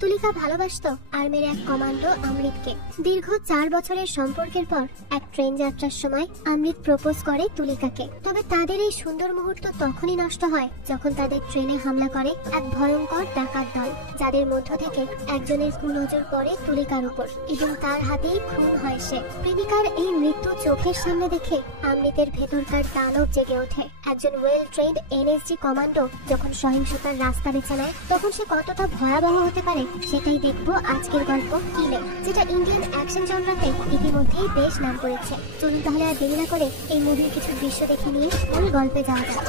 তুলিকা ভালোবাসতো আর্মির এক কমান্ডো অমৃতকে। দীর্ঘ 4 বছরের সম্পর্কের পর এক ট্রেন যাত্রার সময় অমৃত প্রপোজ করে তুলিকাকে। তবে তাদের এই সুন্দর মুহূর্ত তখনই নষ্ট হয় যখন তাদের ট্রেনে হামলা করে এক ভয়ঙ্কর ডাকাত দল, যাদের মধ্য থেকে একজনের কুনজর পড়ে তুলিকার উপর এবং তার হাতেই খুন হয় সে। প্রেমিকার এই মৃত্যু চোখের সামনে দেখে অমৃতের ভেতরকার দানব জেগে ওঠে। একজন ওয়েল ট্রেন্ড এনএসজি কমান্ডো যখন সহিংসতার রাস্তা বেছে নেয়, তখন সে কতটা ভয়াবহ হতে পারে সেটাই দেখবো আজকের গল্প কিলে, যেটা ইন্ডিয়ান অ্যাকশন জনরাতে ইতিমধ্যেই বেশ নাম করেছে। চলুন তাহলে আর দেরি না করে এই মুভির কিছু দৃশ্য দেখে নিয়ে মূল গল্পে যাওয়া যাক।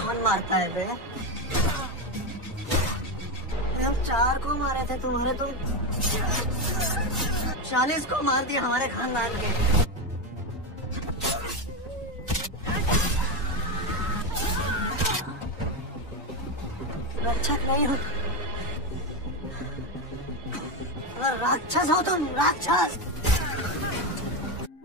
कौन मारता है बे? हम 4 को मारे थे, तुम्हारे तो 40 को मार दिया हमारे खानदान के। रक्षक नहीं हो, राक्षस हो तुम, राक्षस।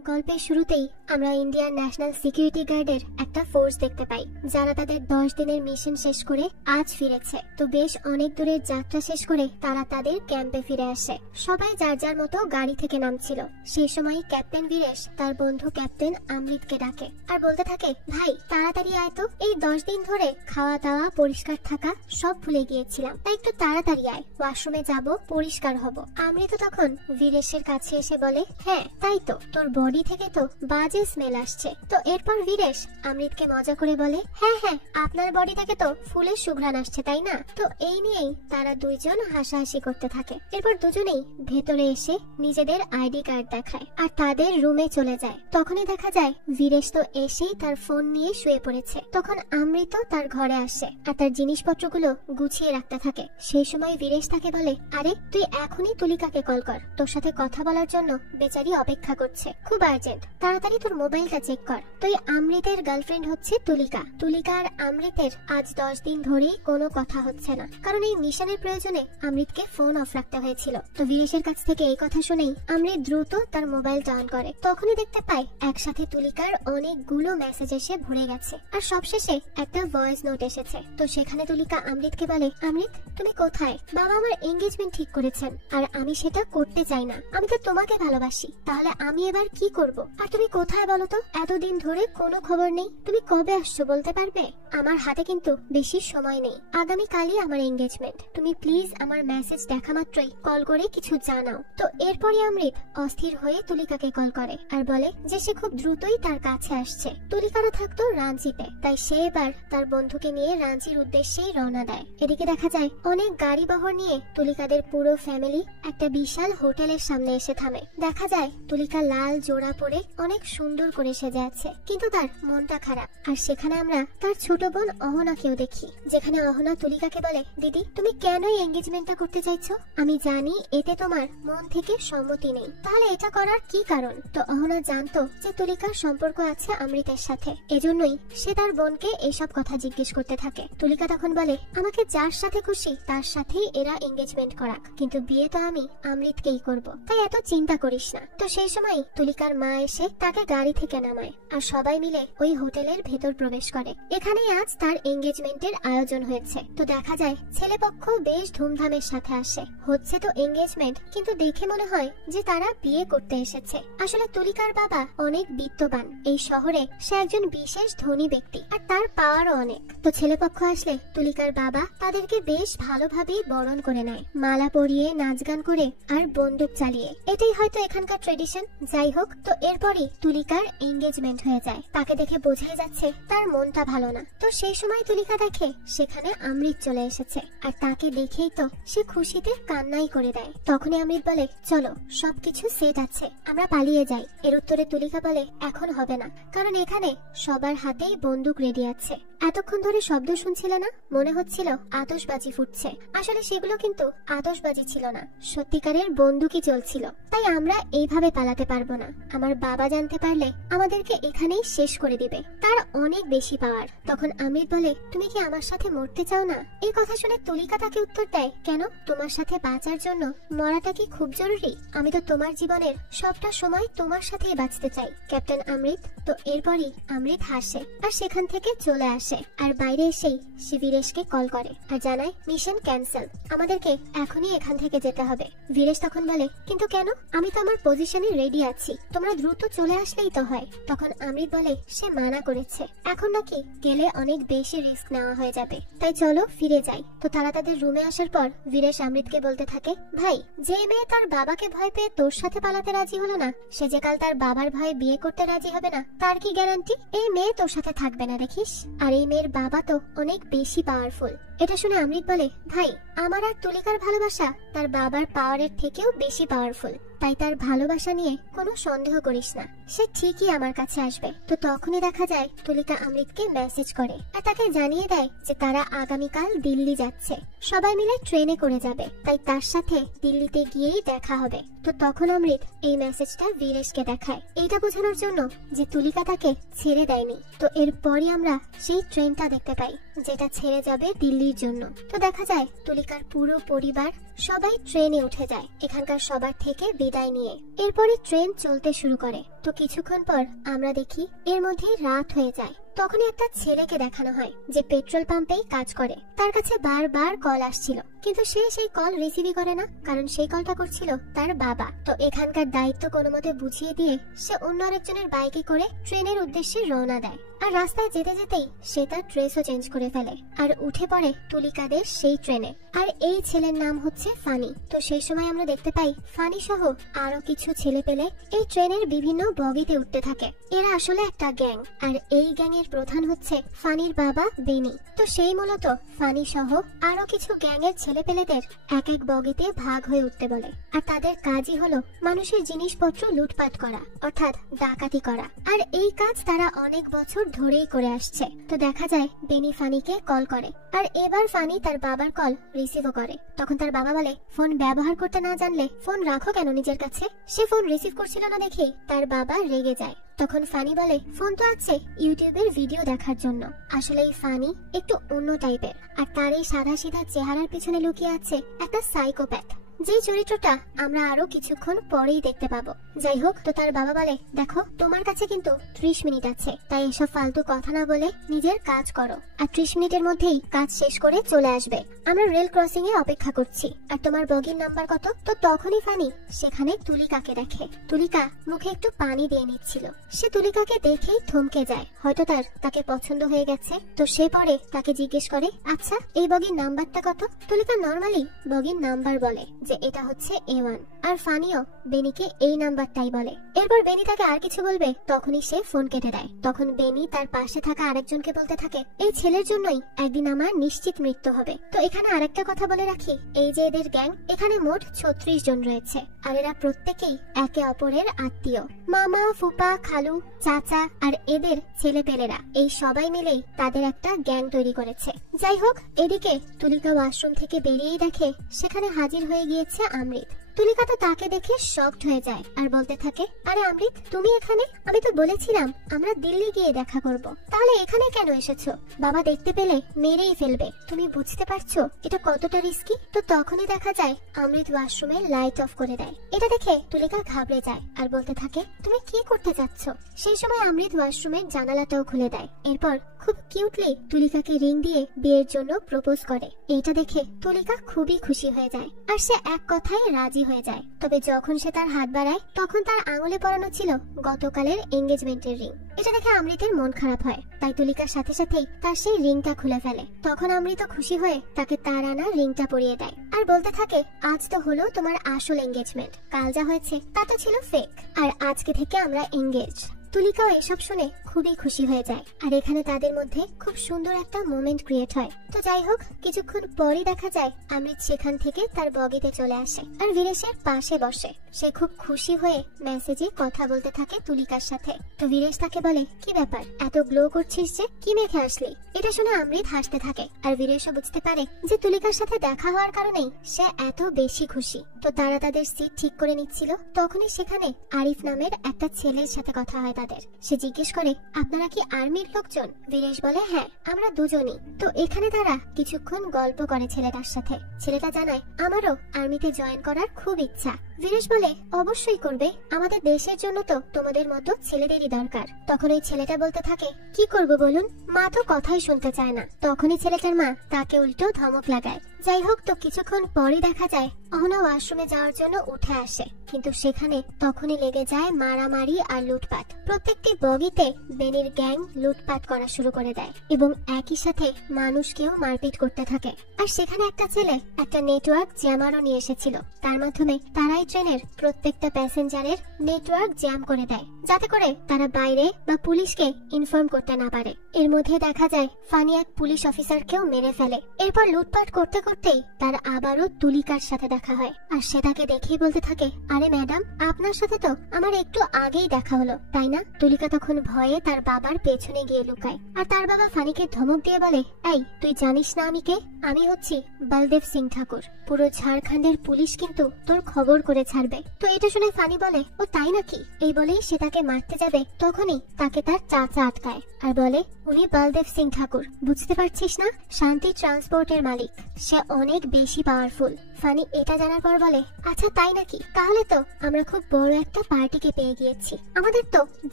গল্পের শুরুতেই আমরা ইন্ডিয়ান ন্যাশনাল সিকিউরিটি গার্ডের একটা ফোর্স দেখতে পাই, যারা তাদের 10 দিনের মিশন শেষ করে আজ ফিরেছে। তো বেশ অনেক দূরের যাত্রা শেষ করে তারা তাদের ক্যাম্পে ফিরে আসে। সবাই যার যার মতো গাড়ি থেকে নামছিল। সেই সময় ক্যাপ্টেন বীরেশ তার বন্ধু ক্যাপ্টেন অমৃতকে ডাকে আর বলতে থাকে, ভাই তাড়াতাড়ি আয় তো, এই 10 দিন ধরে খাওয়া দাওয়া পরিষ্কার থাকা সব ভুলে গিয়েছিলাম, তাই একটু তাড়াতাড়ি আয়, ওয়াশরুমে যাব, পরিষ্কার হব। অমৃত তখন বীরেশের কাছে এসে বলে, হ্যাঁ তাই তো, তোর বডি থেকে তো বাজে স্মেল আসছে। তো এরপর বীরেশ অমৃতকে মজা করে বলে, হ্যাঁ হ্যাঁ, আপনার বডি থেকে তো ফুলের সুঘ্রাণ আসছে তাই না? তো এই নিয়েই তারা দুইজন হাসাহাসি করতে থাকে। এরপর দুজনেই ভেতরে এসে নিজেদের আইডি কার্ড দেখায় আর তাদের রুমে চলে যায়। তখনই দেখা যায় বীরেশ তো এসেই তার ফোন নিয়ে শুয়ে পড়েছে। তখন অমৃত তার ঘরে আসে আর তার জিনিসপত্রগুলো গুছিয়ে রাখতে থাকে। সেই সময় বীরেশ তাকে বলে, আরে তুই এখনই তুলিকাকে কল কর, তোর সাথে কথা বলার জন্য বেচারি অপেক্ষা করছে, খুব আর্জেন্ট, তাড়াতাড়ি তোর মোবাইলটা চেক কর। তো এই অমৃতের গার্লফ্রেন্ড হচ্ছে তুলিকা। তুলিকা আর অমৃতের আজ 10 দিন ধরেই কোনো কথা হচ্ছে না, কারণ এই মিশনের প্রয়োজনে অমৃতকে ফোন অফ রাখতে হয়েছিল। তো বীরেশের কাছ থেকে এই কথা শুনেই অমৃত দ্রুত তার মোবাইলটা অন করে। তখনই দেখতে পায় একসাথে তুলিকার অনেকগুলো মেসেজ এসে ভরে গেছে আর সবশেষে একটা ভয়েস নোট এসেছে। তো সেখানে তুলিকা অমৃতকে বলে, অমৃত তুমি কোথায়? বাবা আমার এঙ্গেজমেন্ট ঠিক করেছেন আর আমি সেটা করতে চাই না, আমি তো তোমাকে ভালোবাসি, তাহলে আমি এবার কি করব? আর তুমি কোথায় বলো তো? এতদিন ধরে কোনো খবর নেই, তুমি কবে আসছো বলতে পারবে? আমার হাতে কিন্তু বেশি সময় নেই, আগামী কালই আমার এঙ্গেজমেন্ট, তুমি প্লিজ আমার মেসেজ দেখা মাত্রই কল করে কিছু জানাও। তো এরপরে অমৃত অস্থির হয়ে তুলিকাকে কল করে আর বলে যে সে খুব দ্রুতই তার কাছে আসছে। তুলিকারা থাকতো রাঞ্চিতে, তাই সে এবার তার বন্ধুকে নিয়ে রাঞ্চির উদ্দেশ্যেই রওনা দেয়। এদিকে দেখা যায় অনেক গাড়ি বহর নিয়ে তুলিকাদের পুরো ফ্যামিলি একটা বিশাল হোটেলের সামনে এসে থামে। দেখা যায় তুলিকা লাল জোড়া পরে অনেক সুন্দর করে সেজে আছে, কিন্তু তার মনটা খারাপ। আর সেখানে আমরা তার ছোট বোন অহনাকেও দেখি, যেখানে অহনা তুলিকাকে বলে, দিদি তুমি কেন এই এঙ্গেজমেন্টটা করতে চাইছো? আমি জানি এতে তোমার মন থেকে সম্মতি নেই, তাহলে এটা করার কি কারণ? তো অহনা জানতো যে তুলিকার সম্পর্ক আছে অমৃতের সাথে, এজন্যই সে তার বোনকে এইসব কথা জিজ্ঞেস করতে থাকে। তুলিকা তখন বলে, আমাকে যার সাথে খুশি তার সাথেই এরা এঙ্গেজমেন্ট করাক, কিন্তু বিয়ে তো আমি অমৃতকেই করব, তাই এত চিন্তা করিস না। তো সেই সময় তুলিকার মা এসে তাকে গাড়ি থেকে নামায় আর সবাই মিলে ওই হোটেলের ভেতর প্রবেশ করে। এখানেই আজ তার এঙ্গেজমেন্টের আয়োজন হয়েছে। তো দেখা যায় ছেলেপক্ষ বেশ ধুমধামের সাথে আসে। হচ্ছে তো এঙ্গেজমেন্ট, কিন্তু দেখে মনে হয় যে তারা বিয়ে করতে এসেছে। আসলে তুলিকার বাবা অনেক বিত্তবান, এই শহরে সে একজন বিশেষ ধনী ব্যক্তি আর তার পাওয়ারও অনেক। তো ছেলেপক্ষ আসলে তুলিকার বাবা তাদেরকে বেশ ভালোভাবেই বরণ করে নেয়, মালা পরিয়ে, নাচ গান করে আর বন্দুক চালিয়ে। এটাই হয়তো এখানকার ট্রেডিশন। যাই হোক, তো এরপরই তুলিকার এঙ্গেজমেন্ট হয়ে যায়। তাকে দেখে বোঝাই যাচ্ছে তার মনটা ভালো না। তো সেই সময় তুলিকা দেখে সেখানে অমৃত চলে এসেছে আর তাকে দেখেই তো সে খুশিতে কান্নাই করে দেয়। তখনই অমৃত বলে, চলো সবকিছু সেট আছে, আমরা পালিয়ে যাই। এর উত্তরে তুলিকা বলে, এখন হবে না, কারণ এখানে সবার হাতেই বন্দুক রেডি আছে। এতক্ষণ ধরে শব্দ শুনছিলে না? মনে হচ্ছিল আতশবাজি ফুটছে, আসলে সেগুলো কিন্তু আতশবাজি ছিল না, সত্যিকারের বন্দুকই চলছিল। তাই আমরা এইভাবে পালাতে পারবো না, আমার বাবা জানতে পারলে আমাদেরকে এখানেই শেষ করে দিবে, তার অনেক বেশি পাওয়ার। তখন অমৃত বলে, তুমি কি আমার সাথে মরতে চাও না? এই কথা শুনে তুলিকা তাকে উত্তর দেয়, কেন? তোমার সাথে বাঁচার জন্য মরাটা কি খুব জরুরি? আমি তো তোমার জীবনের সবটা সময় তোমার সাথেই বাঁচতে চাই, ক্যাপ্টেন অমৃত। তো এরপরই অমৃত হাসে আর সেখান থেকে চলে আসে। আর বাইরে এসেই সে বীরেশকে কল করে আর জানায় মিশন ক্যান্সেল, আমাদেরকে এখনই এখান থেকে যেতে হবে। বীরেশ তখন বলে, কিন্তু কেন? আমি তো আমার পজিশনে রেডি আছি, তোমরা দ্রুত চলে আসলেই তো হয়। তখন অমৃত বলে সে মানা করেছে, এখন নাকি গেলে অনেক বেশি রিস্ক নেওয়া হয়ে যাবে, তাই চলো ফিরে যাই। তো তারা তাদের রুমে আসার পর বীরেশ অমৃতকে বলতে থাকে, ভাই, যে মেয়ে তার বাবাকে ভয় পেয়ে তোর সাথে পালাতে রাজি হলো না, সে যে কাল তার বাবার ভয়ে বিয়ে করতে রাজি হবে না, তার কি গ্যারান্টি এই মেয়ে তোর সাথে থাকবে না দেখিস? আর এই মেয়ের বাবা তো অনেক বেশি পাওয়ারফুল। এটা শুনে অমৃত বলে, ভাই, আমার আর তুলিকার ভালোবাসা তার বাবার পাওয়ারের থেকেও বেশি পাওয়ারফুল, তাই তার ভালোবাসা নিয়ে কোনো সন্দেহ করিস না, সে ঠিকই আমার কাছে আসবে। তো তখনই দেখা যায় তুলিকা অমৃতকে মেসেজ করে আর তাকে জানিয়ে দেয় যে তারা আগামীকাল দিল্লি যাচ্ছে, সবাই মিলে ট্রেনে করে যাবে, তাই তার সাথে দিল্লিতে গিয়েই দেখা হবে। তো তখন অমৃত এই মেসেজটা বীরেশকে দেখায়, এইটা বোঝানোর জন্য যে তুলিকা তাকে ছেড়ে দেয়নি। তো এরপরই আমরা সেই ট্রেনটা দেখতে পাই যেটা ছেড়ে যাবে দিল্লির জন্য। তো দেখা যায় তুলিকার পুরো পরিবার সবাই ট্রেনে উঠে যায় এখানকার সবার থেকে বিদায় নিয়ে। এরপরে ট্রেন চলতে শুরু করে। তো কিছুক্ষণ পর আমরা দেখি এর মধ্যে রাত হয়ে যায়। তখনই একটা ছেলেকে দেখানো হয় যে পেট্রোল পাম্পেই কাজ করে। তার কাছে বারবার কল আসছিল, কিন্তু সে সেই কল রিসিভই করে না, কারণ সেই কলটা করছিল তার বাবা। তো এখানকার দায়িত্ব কোনো মতে বুঝিয়ে দিয়ে সে অন্য আরেকজনের বাইকে করে ট্রেনের উদ্দেশ্যে রওনা দেয়। আর রাস্তায় যেতে যেতেই সে তার ড্রেসও চেঞ্জ করে ফেলে আর উঠে পড়ে তুলিকাদের সেই ট্রেনে। আর এই ছেলের নাম হচ্ছে ফানি। তো সেই সময় আমরা দেখতে পাই ফানি সহ আরো কিছু ছেলে পেলে এই ট্রেনের বিভিন্ন বগিতে উঠতে থাকে। এরা আসলে একটা গ্যাং, আর এই গ্যাং এর প্রধান হচ্ছে ফানির বাবা বেনি। তো সেই মূলত ফানি সহ আরো কিছু গ্যাং এর ছেলে পেলেদের এক এক বগিতে ভাগ হয়ে উঠতে বলে। আর তাদের কাজই হলো মানুষের জিনিসপত্র লুটপাট করা, অর্থাৎ ডাকাতি করা। আর এই কাজ তারা অনেক বছর ধরেই করে আসছে। তো দেখা যায় বেনি ফানিকে কল করে, আর এবার ফানি তার বাবার কল রিসিভও করে। তখন তার বাবা বলে, ফোন ব্যবহার করতে না জানলে ফোন রাখো কেন নিজের কাছে? সে ফোন রিসিভ করছিল না দেখে তার বাবা রেগে যায়। তখন ফানি বলে, ফোন তো আছে ইউটিউবের ভিডিও দেখার জন্য। আসলে এই ফানি একটু অন্য টাইপের, আর তার এই সাদা সিধা চেহারার পিছনে লুকিয়ে আছে একটা সাইকোপ্যাথ, যে চরিত্রটা আমরা আরো কিছুক্ষণ পরেই দেখতে পাবো। যাই হোক, তো তার বাবা বলে, দেখো তোমার কাছে কিন্তু 30 মিনিট আছে, তাই এসব ফালতু কথা না বলে নিজের কাজ করো, আর 30 মিনিটের মধ্যেই কাজ শেষ করে চলে আসবে। আমরা রেল ক্রসিং এ অপেক্ষা করছি। আর তোমার বগির নাম্বার কত? তো তখনই ফানি সেখানে তুলিকাকে দেখে। তুলিকা মুখে একটু পানি দিয়ে নিচ্ছিল। সে তুলিকাকে দেখেই থমকে যায়, হয়তো তাকে পছন্দ হয়ে গেছে। তো সে পরে তাকে জিজ্ঞেস করে, আচ্ছা এই বগির নাম্বারটা কত? তুলিকা নরমালি বগির নাম্বার বলে যে এটা হচ্ছে A1, আর ফানিও বেনিকে এই নাম্বারটাই বলে। এরপর বেনি তাকে আর কিছু বলবে, তখনই সে ফোন কেটে দেয়। তখন বেনি তার পাশে থাকা আরেকজনকে বলতে থাকে, এই ছেলের জন্যই একদিন আমার নিশ্চিত মৃত্যু হবে। তো এখানে আরেকটা কথা বলে রাখি, এই যে এদের গ্যাং, এখানে মোট 36 জন রয়েছে, আর এরা প্রত্যেকেই একে অপরের আত্মীয়। মামা, ফুপা, খালু, চাচা আর এদের ছেলে পেলেরা এই সবাই মিলেই তাদের একটা গ্যাং তৈরি করেছে। যাই হোক, এদিকে তুলিকা ওয়াশরুম থেকে বেরিয়েই দেখে সেখানে হাজির হয়ে গিয়েছে অমৃত। তুলিকা তো তাকে দেখে শকড হয়ে যায় আর বলতে থাকে, আরে অমৃত, তুমি এখানে? আমি তো বলেছিলাম আমরা দিল্লি গিয়ে দেখা করব, তাহলে এখানে কেন এসেছো? বাবা দেখতে পেলে মেরেই ফেলবে, তুমি বুঝতে পারছো এটা কতটা রিস্কি? তো তখনই দেখা যায় অমৃত ওয়াশরুমে লাইট অফ করে দেয়। এটা দেখে তুলিকা ঘাবড়ে যায় আর বলতে থাকে, তুমি কি করতে যাচ্ছ? সেই সময় অমৃত ওয়াশরুমের জানালাটাও খুলে দেয়। এরপর খুব কিউটলি তুলিকাকে রিং দিয়ে বিয়ের জন্য প্রপোজ করে। এটা দেখে তুলিকা খুবই খুশি হয়ে যায় আর সে এক কথায় রাজি হয়ে যায়। তবে যখন সে তার হাত বাড়ায় তখন তার আঙুলে পরানো ছিল গতকালের এঙ্গেজমেন্টের রিং। এটা দেখে অমৃতের মন খারাপ হয়, তাই তুলিকার সাথে সাথেই তার সেই রিংটা খুলে ফেলে। তখন অমৃত খুশি হয়ে তাকে তার আনা রিংটা পরিয়ে দেয় আর বলতে থাকে, আজ তো হলো তোমার আসল এঙ্গেজমেন্ট, কাল যা হয়েছে তা তো ছিল ফেক, আর আজকে থেকে আমরা এঙ্গেজ। তুলিকাও এসব শুনে খুবই খুশি হয়ে যায়, আর এখানে তাদের মধ্যে খুব সুন্দর একটা মোমেন্ট ক্রিয়েট হয়। তো যাই হোক, কিছুক্ষণ পরই দেখা যায় অমৃত সেখান থেকে তার বগিতে চলে আসে আর বীরেশের পাশে বসে। সে খুব খুশি হয়ে মেসেজে কথা বলতে থাকে তুলিকার সাথে। তো বীরেশ তাকে বলে, কি ব্যাপার, এত গ্লো করছিস যে, কি মেখে আসলি? এটা শুনে অমৃত হাসতে থাকে আর বীরেশও বুঝতে পারে যে তুলিকার সাথে দেখা হওয়ার কারণেই সে এত বেশি খুশি। তো তারা তাদের সিট ঠিক করে নিচ্ছিল, তখনই সেখানে আরিফ নামের একটা ছেলের সাথে কথা হয় তাদের। সে জিজ্ঞেস করে, আপনারা কি আর্মির লোকজন? বীরেশ বলে, হ্যাঁ আমরা দুজনই। তো এখানে তারা কিছুক্ষণ গল্প করে ছেলেটার সাথে। ছেলেটা জানায়, আমারও আর্মিতে জয়েন করার খুব ইচ্ছা। বীরেশ বলে, অবশ্যই করবে, আমাদের দেশের জন্য তো তোমাদের মতো ছেলেদেরই দরকার। তখন ওই ছেলেটা বলতে থাকে, কি করব বলুন, মা তো কথাই শুনতে চায় না। তখনই ছেলেটার মা তাকে উল্টো ধমক লাগায়। যাই হোক, তো কিছুক্ষণ পরে দেখা যায় অহনা ওয়াশরুমে যাওয়ার জন্য উঠে আসে, কিন্তু সেখানে তখনই লেগে যায় মারামারি আর লুটপাট। প্রত্যেকটি বগিতে বেনির গ্যাং লুটপাট করা শুরু করে দেয় এবং একই সাথে মানুষকেও মারপিট করতে থাকে। আর সেখানে একটা ছেলে একটা নেটওয়ার্ক জ্যামারও নিয়ে এসেছিল, তার মাধ্যমে তারাই ট্রেনের প্রত্যেকটা প্যাসেঞ্জারের নেটওয়ার্ক জ্যাম করে দেয়, যাতে করে তারা বাইরে বা পুলিশকে ইনফর্ম করতে না পারে। এর মধ্যে দেখা যায় ফানি এক পুলিশ অফিসারকেও মেরে ফেলে। এরপর লুটপাট করতে করতেই তার আবারও তুলিকার সাথে দেখা হয়, আর সে তাকে দেখেই বলতে থাকে, আরে ম্যাডাম, আপনার সাথে তো আমার একটু আগেই দেখা হলো, তাই না? তুলিকা তখন ভয়ে তার বাবার পেছনে গিয়ে লুকায়, আর তার বাবা ফানিকে ধমক দিয়ে বলে, এই তুই জানিস না আমি কে? আমি হচ্ছি বলদেব সিং ঠাকুর। পুরো ঝাড়খণ্ডের পুলিশ কিন্তু তোর খবর করে ছাড়বে। তো এটা শুনে ফানি বলে, ও তাই নাকি? এই বলেই সে তাকে মারতে যাবে, তখনই তাকে তার চাচা আটকায় আর বলে, উনি বলদেব সিং ঠাকুর, বুঝতে পারছিস না? শান্তি ট্রান্সপোর্টের মালিক, সে অনেক বেশি পাওয়ারফুল। ফানি এটা জানার পর বলে, আচ্ছা তাই নাকি? তাহলে তো আমরা খুব বড় একটা পার্টিকে পেয়ে গিয়েছি, আমাদের তো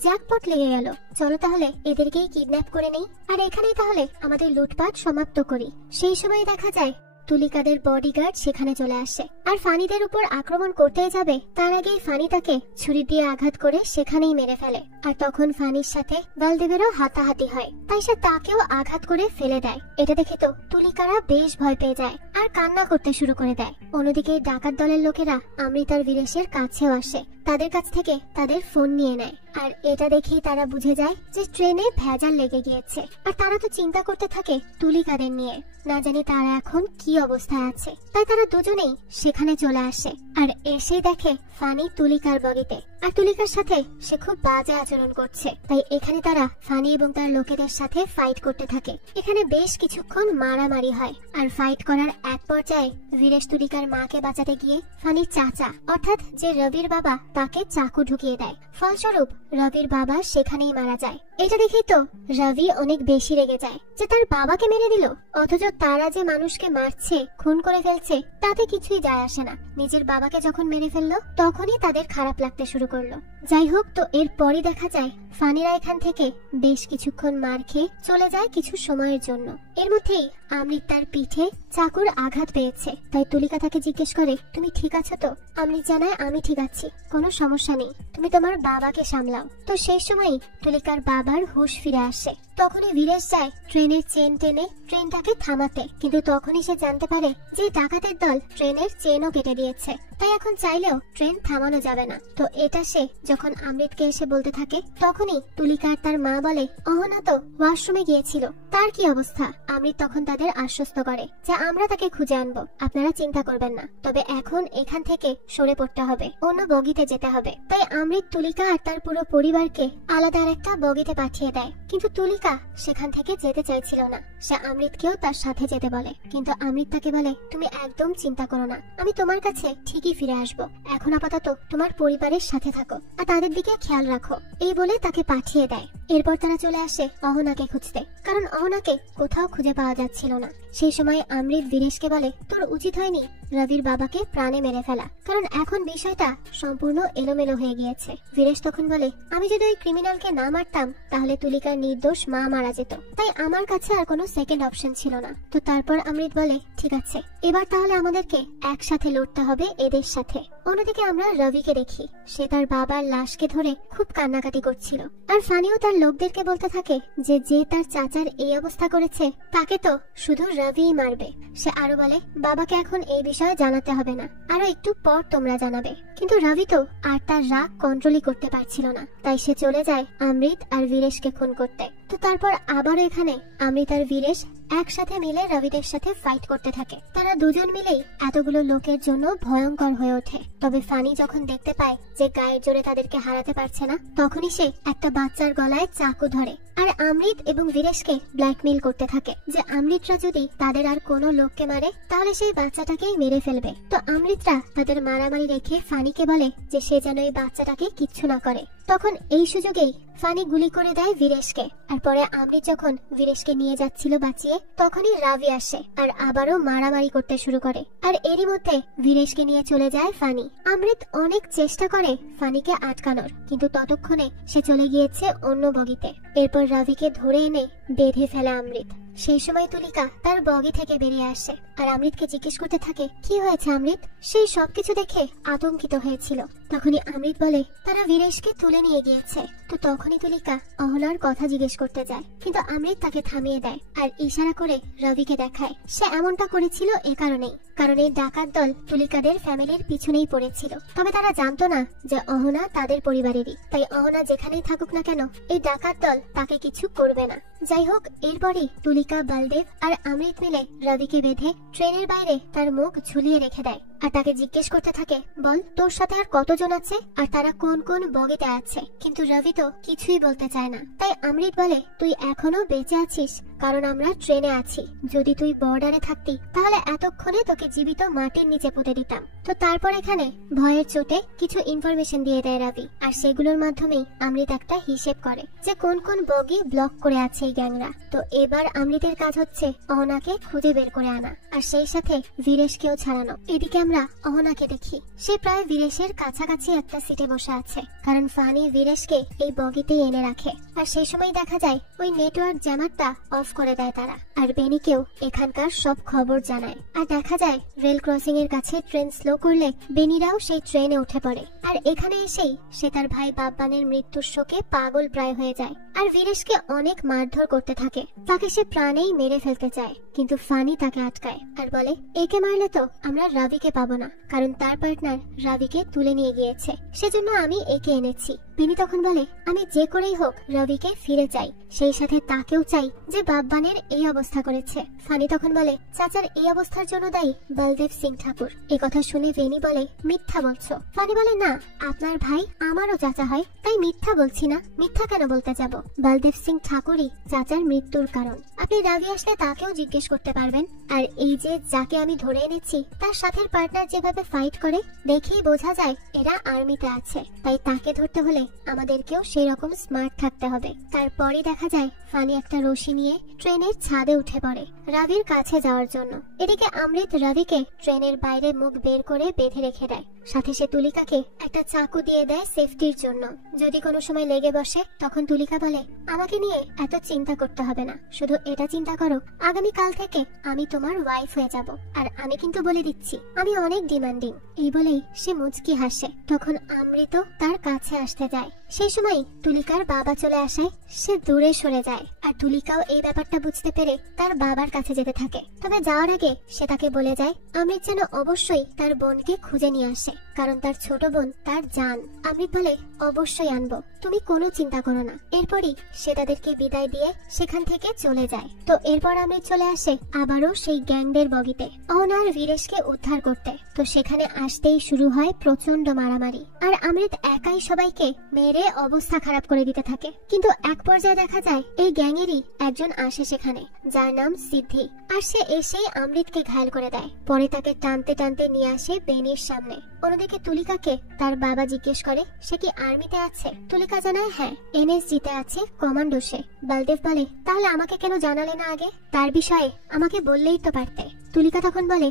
জ্যাকপট লেগে গেল। চলো তাহলে এদেরকেই কিডন্যাপ করে নেই, আর এখানেই তাহলে আমাদের লুটপাট সমাপ্ত করি। সেই সময় দেখা যায় তুলিকাদের বডিগার্ড সেখানে চলে আসে আর ফানিদের উপর আক্রমণ করতে যাবে, তার আগেই ফানি তাকে ছুরি দিয়ে আঘাত করে সেখানেই মেরে ফেলে। আর তখন ফানির সাথে বলদেবেরও হাতাহাতি হয়, তাই সে তাকেও আঘাত করে ফেলে দেয়। এটা দেখে তো তুলিকারা বেশ ভয় পেয়ে যায় আর কান্না করতে শুরু করে দেয়। অন্যদিকে ডাকাত দলের লোকেরা অমৃত আর বীরেশের কাছেও আসে, তাদের কাছ থেকে তাদের ফোন নিয়ে নেয়। আর এটা দেখেই তারা বুঝে যায় যে ট্রেনে ভেজাল লেগে গিয়েছে, আর তারা তো চিন্তা করতে থাকে তুলিকাদের নিয়ে, না জানি তারা এখন কি অবস্থায় আছে। তাই তারা দুজনেই সেখানে চলে আসে আর এসে দেখে ফানি তুলিকার বগিতে, আর তুলিকার সাথে সে খুব বাজে আচরণ করছে। তাই এখানে তারা ফানি এবং তার লোকেদের সাথে ফাইট করতে থাকে। এখানে বেশ কিছুক্ষণ মারামারি হয়, আর ফাইট করার এক পর্যায়ে বীরেশ তুলিকার মাকে বাঁচাতে গিয়ে ফানির চাচা অর্থাৎ যে রবির বাবা তাকে চাকু ঢুকিয়ে দেয়। ফলস্বরূপ রবির বাবা সেখানেই মারা যায়। এটা দেখেই তো রবি অনেক বেশি রেগে যায় যে তার বাবাকে মেরে দিল, অথচ তারা যে মানুষকে মারছে, খুন করে ফেলছে, তাতে কিছুই যায় আসে না। নিজের বাবাকে যখন মেরে ফেললো তখনই তাদের খারাপ লাগতে শুরু করলো। যাই হোক, তো এরপরই দেখা যায় ফানিরা এখান থেকে বেশ কিছুক্ষণ মার খেয়ে চলে যায় কিছু সময়ের জন্য। এর মধ্যেই অমৃত তার পিঠে চাকুর আঘাত পেয়েছে, তাই তুলিকা তাকে জিজ্ঞেস করে, তুমি ঠিক আছো তো? অমৃত জানায়, আমি ঠিক আছি, কোনো সমস্যা নেই, তুমি তোমার বাবাকে সামলাও। তো সেই সময়ই তুলিকার বাবার হুঁশ ফিরে আসে। তখনই বীরেশ যায় ট্রেনের চেন টেনে ট্রেনটাকে থামাতে, কিন্তু তখনই সে জানতে পারে যে ডাকাতের দল ট্রেনের চেনও কেটে দিয়েছে, তাই এখন চাইলেও ট্রেন থামানো যাবে না। তো এটা সে যখন অমৃতকে এসে বলতে থাকে, তখনই তুলিকার তার মা বলে, অহনা তো ওয়াশরুমে গিয়েছিল, তার কি অবস্থা? অমৃত তখন তাদের আশ্বস্ত করে যে আমরা তাকে খুঁজে আনবো, আপনারা চিন্তা করবেন না, তবে এখন এখান থেকে সরে পড়তে হবে, অন্য বগিতে যেতে হবে। তাই অমৃত তুলিকা আর তার পুরো পরিবারকে আলাদা আরেকটা বগিতে পাঠিয়ে দেয়। কিন্তু তুলিকা সেখান থেকে যেতে চাইছিল না, সে অমৃতকেও তার সাথে যেতে বলে, কিন্তু অমৃত তাকে বলে, তুমি একদম চিন্তা করো না, আমি তোমার কাছে ঠিকই ফিরে আসবো, এখন আপাতত তোমার পরিবারের সাথে থাকো আর তাদের দিকে খেয়াল রাখো, এই বলে তাকে পাঠিয়ে দেয়। এরপর তারা চলে আসে অহনাকে খুঁজতে, কারণ অহনাকে কোথাও খুঁজে পাওয়া যাচ্ছিল না। সেই সময় অমৃত বীরেশকে বলে, তোর উচিত হয়নি রবির বাবাকে প্রাণে মেরে ফেলা, কারণ এখন বিষয়টা সম্পূর্ণ এলোমেলো হয়ে গিয়েছে। বীরেশ তখন বলে, আমি যদি ওই ক্রিমিনালকে না মারতাম তাহলে তুলিকার নির্দোষ মা মারা যেত, তাই আমার কাছে আর কোনো সেকেন্ড অপশন ছিল না। তো তারপর অমৃত বলে, ঠিক আছে, এবার তাহলে আমাদেরকে একসাথে লড়তে হবে এদের সাথে। অন্যদিকে আমরা রবিকে দেখি, সে তার বাবার লাশকে ধরে খুব কান্নাকাটি করছিল, আর ফানিও তার লোকদেরকে বলতে থাকে যে যে তার চাচার এই অবস্থা করেছে তাকে তো শুধু রবিই মারবে। সে আরো বলে, বাবাকে এখন এই বিষয়ে জানাতে হবে না, আরো একটু পর তোমরা জানাবে। কিন্তু রবি তো আর তার রাগ কন্ট্রোলই করতে পারছিল না, তাই সে চলে যায় অমৃত আর বীরেশকে খুন করতে। তো তারপর আবার এখানে অমৃত আর বীরেশ একসাথে মিলে রবিদের সাথে ফাইট করতে থাকে। তারা দুজন মিলেই এতগুলো লোকের জন্য ভয়ঙ্কর হয়ে ওঠে। তবে ফানি যখন দেখতে পায় যে গায়ের জোরে তাদেরকে হারাতে পারছে না, তখনই সে একটা বাচ্চার গলায় চাকু ধরে আর অমৃত এবং বীরেশকে ব্ল্যাকমেইল করতে থাকে যে অমৃতরা যদি তাদের আর কোনো লোককে মারে তাহলে সেই বাচ্চাটাকেই মেরে ফেলবে। তো অমৃতরা তাদের মারামারি রেখে ফানিকে বলে যে সে যেন এই বাচ্চাটাকে কিচ্ছু না করে। তখন এই সুযোগেই ফানি গুলি করে দেয় বীরেশকে। আর পরে অমৃত যখন বীরেশকে নিয়ে যাচ্ছিল বাঁচিয়ে, তখনই রাভি আসে আর আবারও মারামারি করতে শুরু করে। আর এরই মধ্যে বীরেশকে নিয়ে চলে যায় ফানি। অমৃত অনেক চেষ্টা করে ফানিকে আটকানোর, কিন্তু ততক্ষণে সে চলে গিয়েছে অন্য বগিতে। এরপর রাভিকে ধরে এনে বেঁধে ফেলে অমৃত। সেই সময় তুলিকা তার বগি থেকে বেরিয়ে আসে আর অমৃতকে জিজ্ঞেস করতে থাকে, কি হয়েছে অমৃত? সেই সবকিছু দেখে আতঙ্কিত হয়েছিল। তখনই অমৃত বলে তারা বীরেশকে তুলে নিয়ে গিয়েছে। তো তখনই তুলিকা অহনার কথা জিজ্ঞেস করতে যায়, কিন্তু অমৃত তাকে থামিয়ে দেয় আর ইশারা করে রবিকে দেখায় সে এমনটা করেছিল এ কারণেই, কারণ এই ডাকাত দল তুলিকাদের ফ্যামিলির পিছনেই পড়েছিল। তবে তারা জানতো না যে অহনা তাদের পরিবারেরই, তাই অহনা যেখানেই থাকুক না কেন এই ডাকাত দল তাকে কিছু করবে না। যাই হোক, এরপরই তুলিকা, বলদেব আর অমৃত মিলে রবিকে বেঁধে ট্রেনের বাইরে তার মুখ ঝুলিয়ে রেখে দেয় আর তাকে জিজ্ঞেস করতে থাকে, বল তোর সাথে আর কতজন আছে আর তারা কোন কোন বগিতে আছে? কিন্তু রবি তো কিছুই বলতে চায় না। তাই অমৃত বলে, তুই এখনো বেঁচে আছিস কারণ আমরা ট্রেনে আছি। যদি তুই বর্ডারে থাকতি তাহলে এতক্ষণে তোকে জীবিত মাটির নিচে পুঁতে দিতাম। তো তারপর এখানে ভয়ের চোটে কিছু ইনফরমেশন দিয়ে দেয় রবি, আর সেগুলোর মাধ্যমেই অমৃত একটা হিসেব করে যে কোন কোন বগি ব্লক করে আছে এই গ্যাংরা। তো এবার অমৃতের কাজ হচ্ছে অহনাকে খুঁজে বের করে আনা আর সেই সাথে বীরেশকেও ছাড়ানো। এদিকে আমরা অহনাকে দেখি, সে প্রায় বীরেশের কাছাকাছি একটা সিটে বসে আছে, কারণ ফানি বীরেশকে এই বগিতেই এনে রাখে। আর সেই সময় দেখা যায় ওই নেটওয়ার্ক জ্যামারটা অফ করে দেয় তারা, আর বেনিকেও এখানকার সব খবর জানায়। আর দেখা যায় রেল ক্রসিং এর কাছে ট্রেন স্লো করলে বেনিরাও সেই ট্রেনে উঠে পড়ে। আর এখানে এসেই সে তার ভাই বাব্বানের মৃত্যুর শোকে পাগল প্রায় হয়ে যায় আর বীরেশকে অনেক মারধর করতে থাকে। তাকে সে প্রাণেই মেরে ফেলতে চায়, কিন্তু ফানি তাকে আটকায় আর বলে, একে মারলে তো আমরা রবিকে পাবো না, কারণ তার পার্টনার রবিকে তুলে নিয়ে গিয়েছে, সেজন্য আমি একে এনেছি। বেনি তখন বলে, আমি যে করেই হোক রবিকে ফিরে চাই, সেই সাথে তাকেও চাই যে বাব্বানের এই অবস্থা করেছে। ফানি তখন বলে, চাচার এই অবস্থার জন্য দায়ী বলদেব সিং ঠাকুর। এই কথা শুনে বেনি বলে, মিথ্যা বলছো। ফানি বলে, না, আপনার ভাই আমারও চাচা হয়, তাই মিথ্যা বলছি না। মিথ্যা কেন বলতে যাব? বলদেব সিং ঠাকুরই চাচার মৃত্যুর কারণ। আপনি রবি আসলে তাকেও জিজ্ঞেস করতে পারবেন। আর এই যে যাকে আমি ধরে এনেছি তার সাথে পার্টনার যেভাবে ফাইট করে দেখেই বোঝা যায় এরা আর্মিতে আছে, তাই তাকে ধরতে হলে আমাদেরকেও সেই রকম স্মার্ট থাকতে হবে। তারপরে দেখা যায় ফানি একটা রশি নিয়ে ট্রেনের ছাদে উঠে পড়ে রবির কাছে যাওয়ার জন্য। এদিকে অমৃত রবিকে ট্রেনের বাইরে মুখ বের করে বেঁধে রেখে দেয়, সাথে সে তুলিকাকে একটা চাকু দিয়ে দেয় সেফটির জন্য, যদি কোনো সময় লেগে বসে। তখন তুলিকা বলে, আমাকে নিয়ে এত চিন্তা করতে হবে না, শুধু এটা চিন্তা করো আগামীকাল থেকে আমি তোমার ওয়াইফ হয়ে যাব, আর আমি কিন্তু বলে দিচ্ছি আমি অনেক ডিমান্ডিং। এই বলেই সে মুচকি হাসে। তখন অমৃত তার কাছে আসতে যায়, সেই সময় তুলিকার বাবা চলে আসায় সে দূরে সরে যায়। আর তুলিকাও এই ব্যাপারটা বুঝতে পেরে তার বাবার কাছে যেতে থাকে। তবে যাওয়ার আগে সে তাকে বলে যায় অমৃত যেন অবশ্যই তার বোনকে খুঁজে নিয়ে আসে, কারণ তার ছোট বোন তার জান। অমৃত বলে, অবশ্যই আনবো, তুমি কোনো চিন্তা করো না। এরপরই সে তাদেরকে বিদায় দিয়ে সেখান থেকে চলে যায়। তো এরপর অমৃত চলে আসে আবারও সেই গ্যাংদের বগিতে অহনার বীরেশকে উদ্ধার করতে। তো সেখানে আসতেই শুরু হয় প্রচন্ড মারামারি, আর অমৃত একাই সবাইকে মেরে অবস্থা খারাপ করে দিতে থাকে। কিন্তু এক পর্যায়ে দেখা যায় এই গ্যাংয়েরই একজন আসে সেখানে, যার নাম সিদ্ধি, আর সে এসেই অমৃতকে ঘায়েল করে দেয়। পরে তাকে টানতে টানতে নিয়ে আসে বেনির সামনে। অন্যদিকে তুলিকাকে তার বাবা জিজ্ঞেস করে সে কি আর্মিতে আছে। তুলিকা জানায় হ্যাঁ, এনএসজিতে আছে, কমান্ডো সে। বলদেব বলে, তাহলে আমাকে কেন জানালে না আগে? তার বিষয়ে আমাকে বললেই তো পারতে। তুলিকা তখন বলে,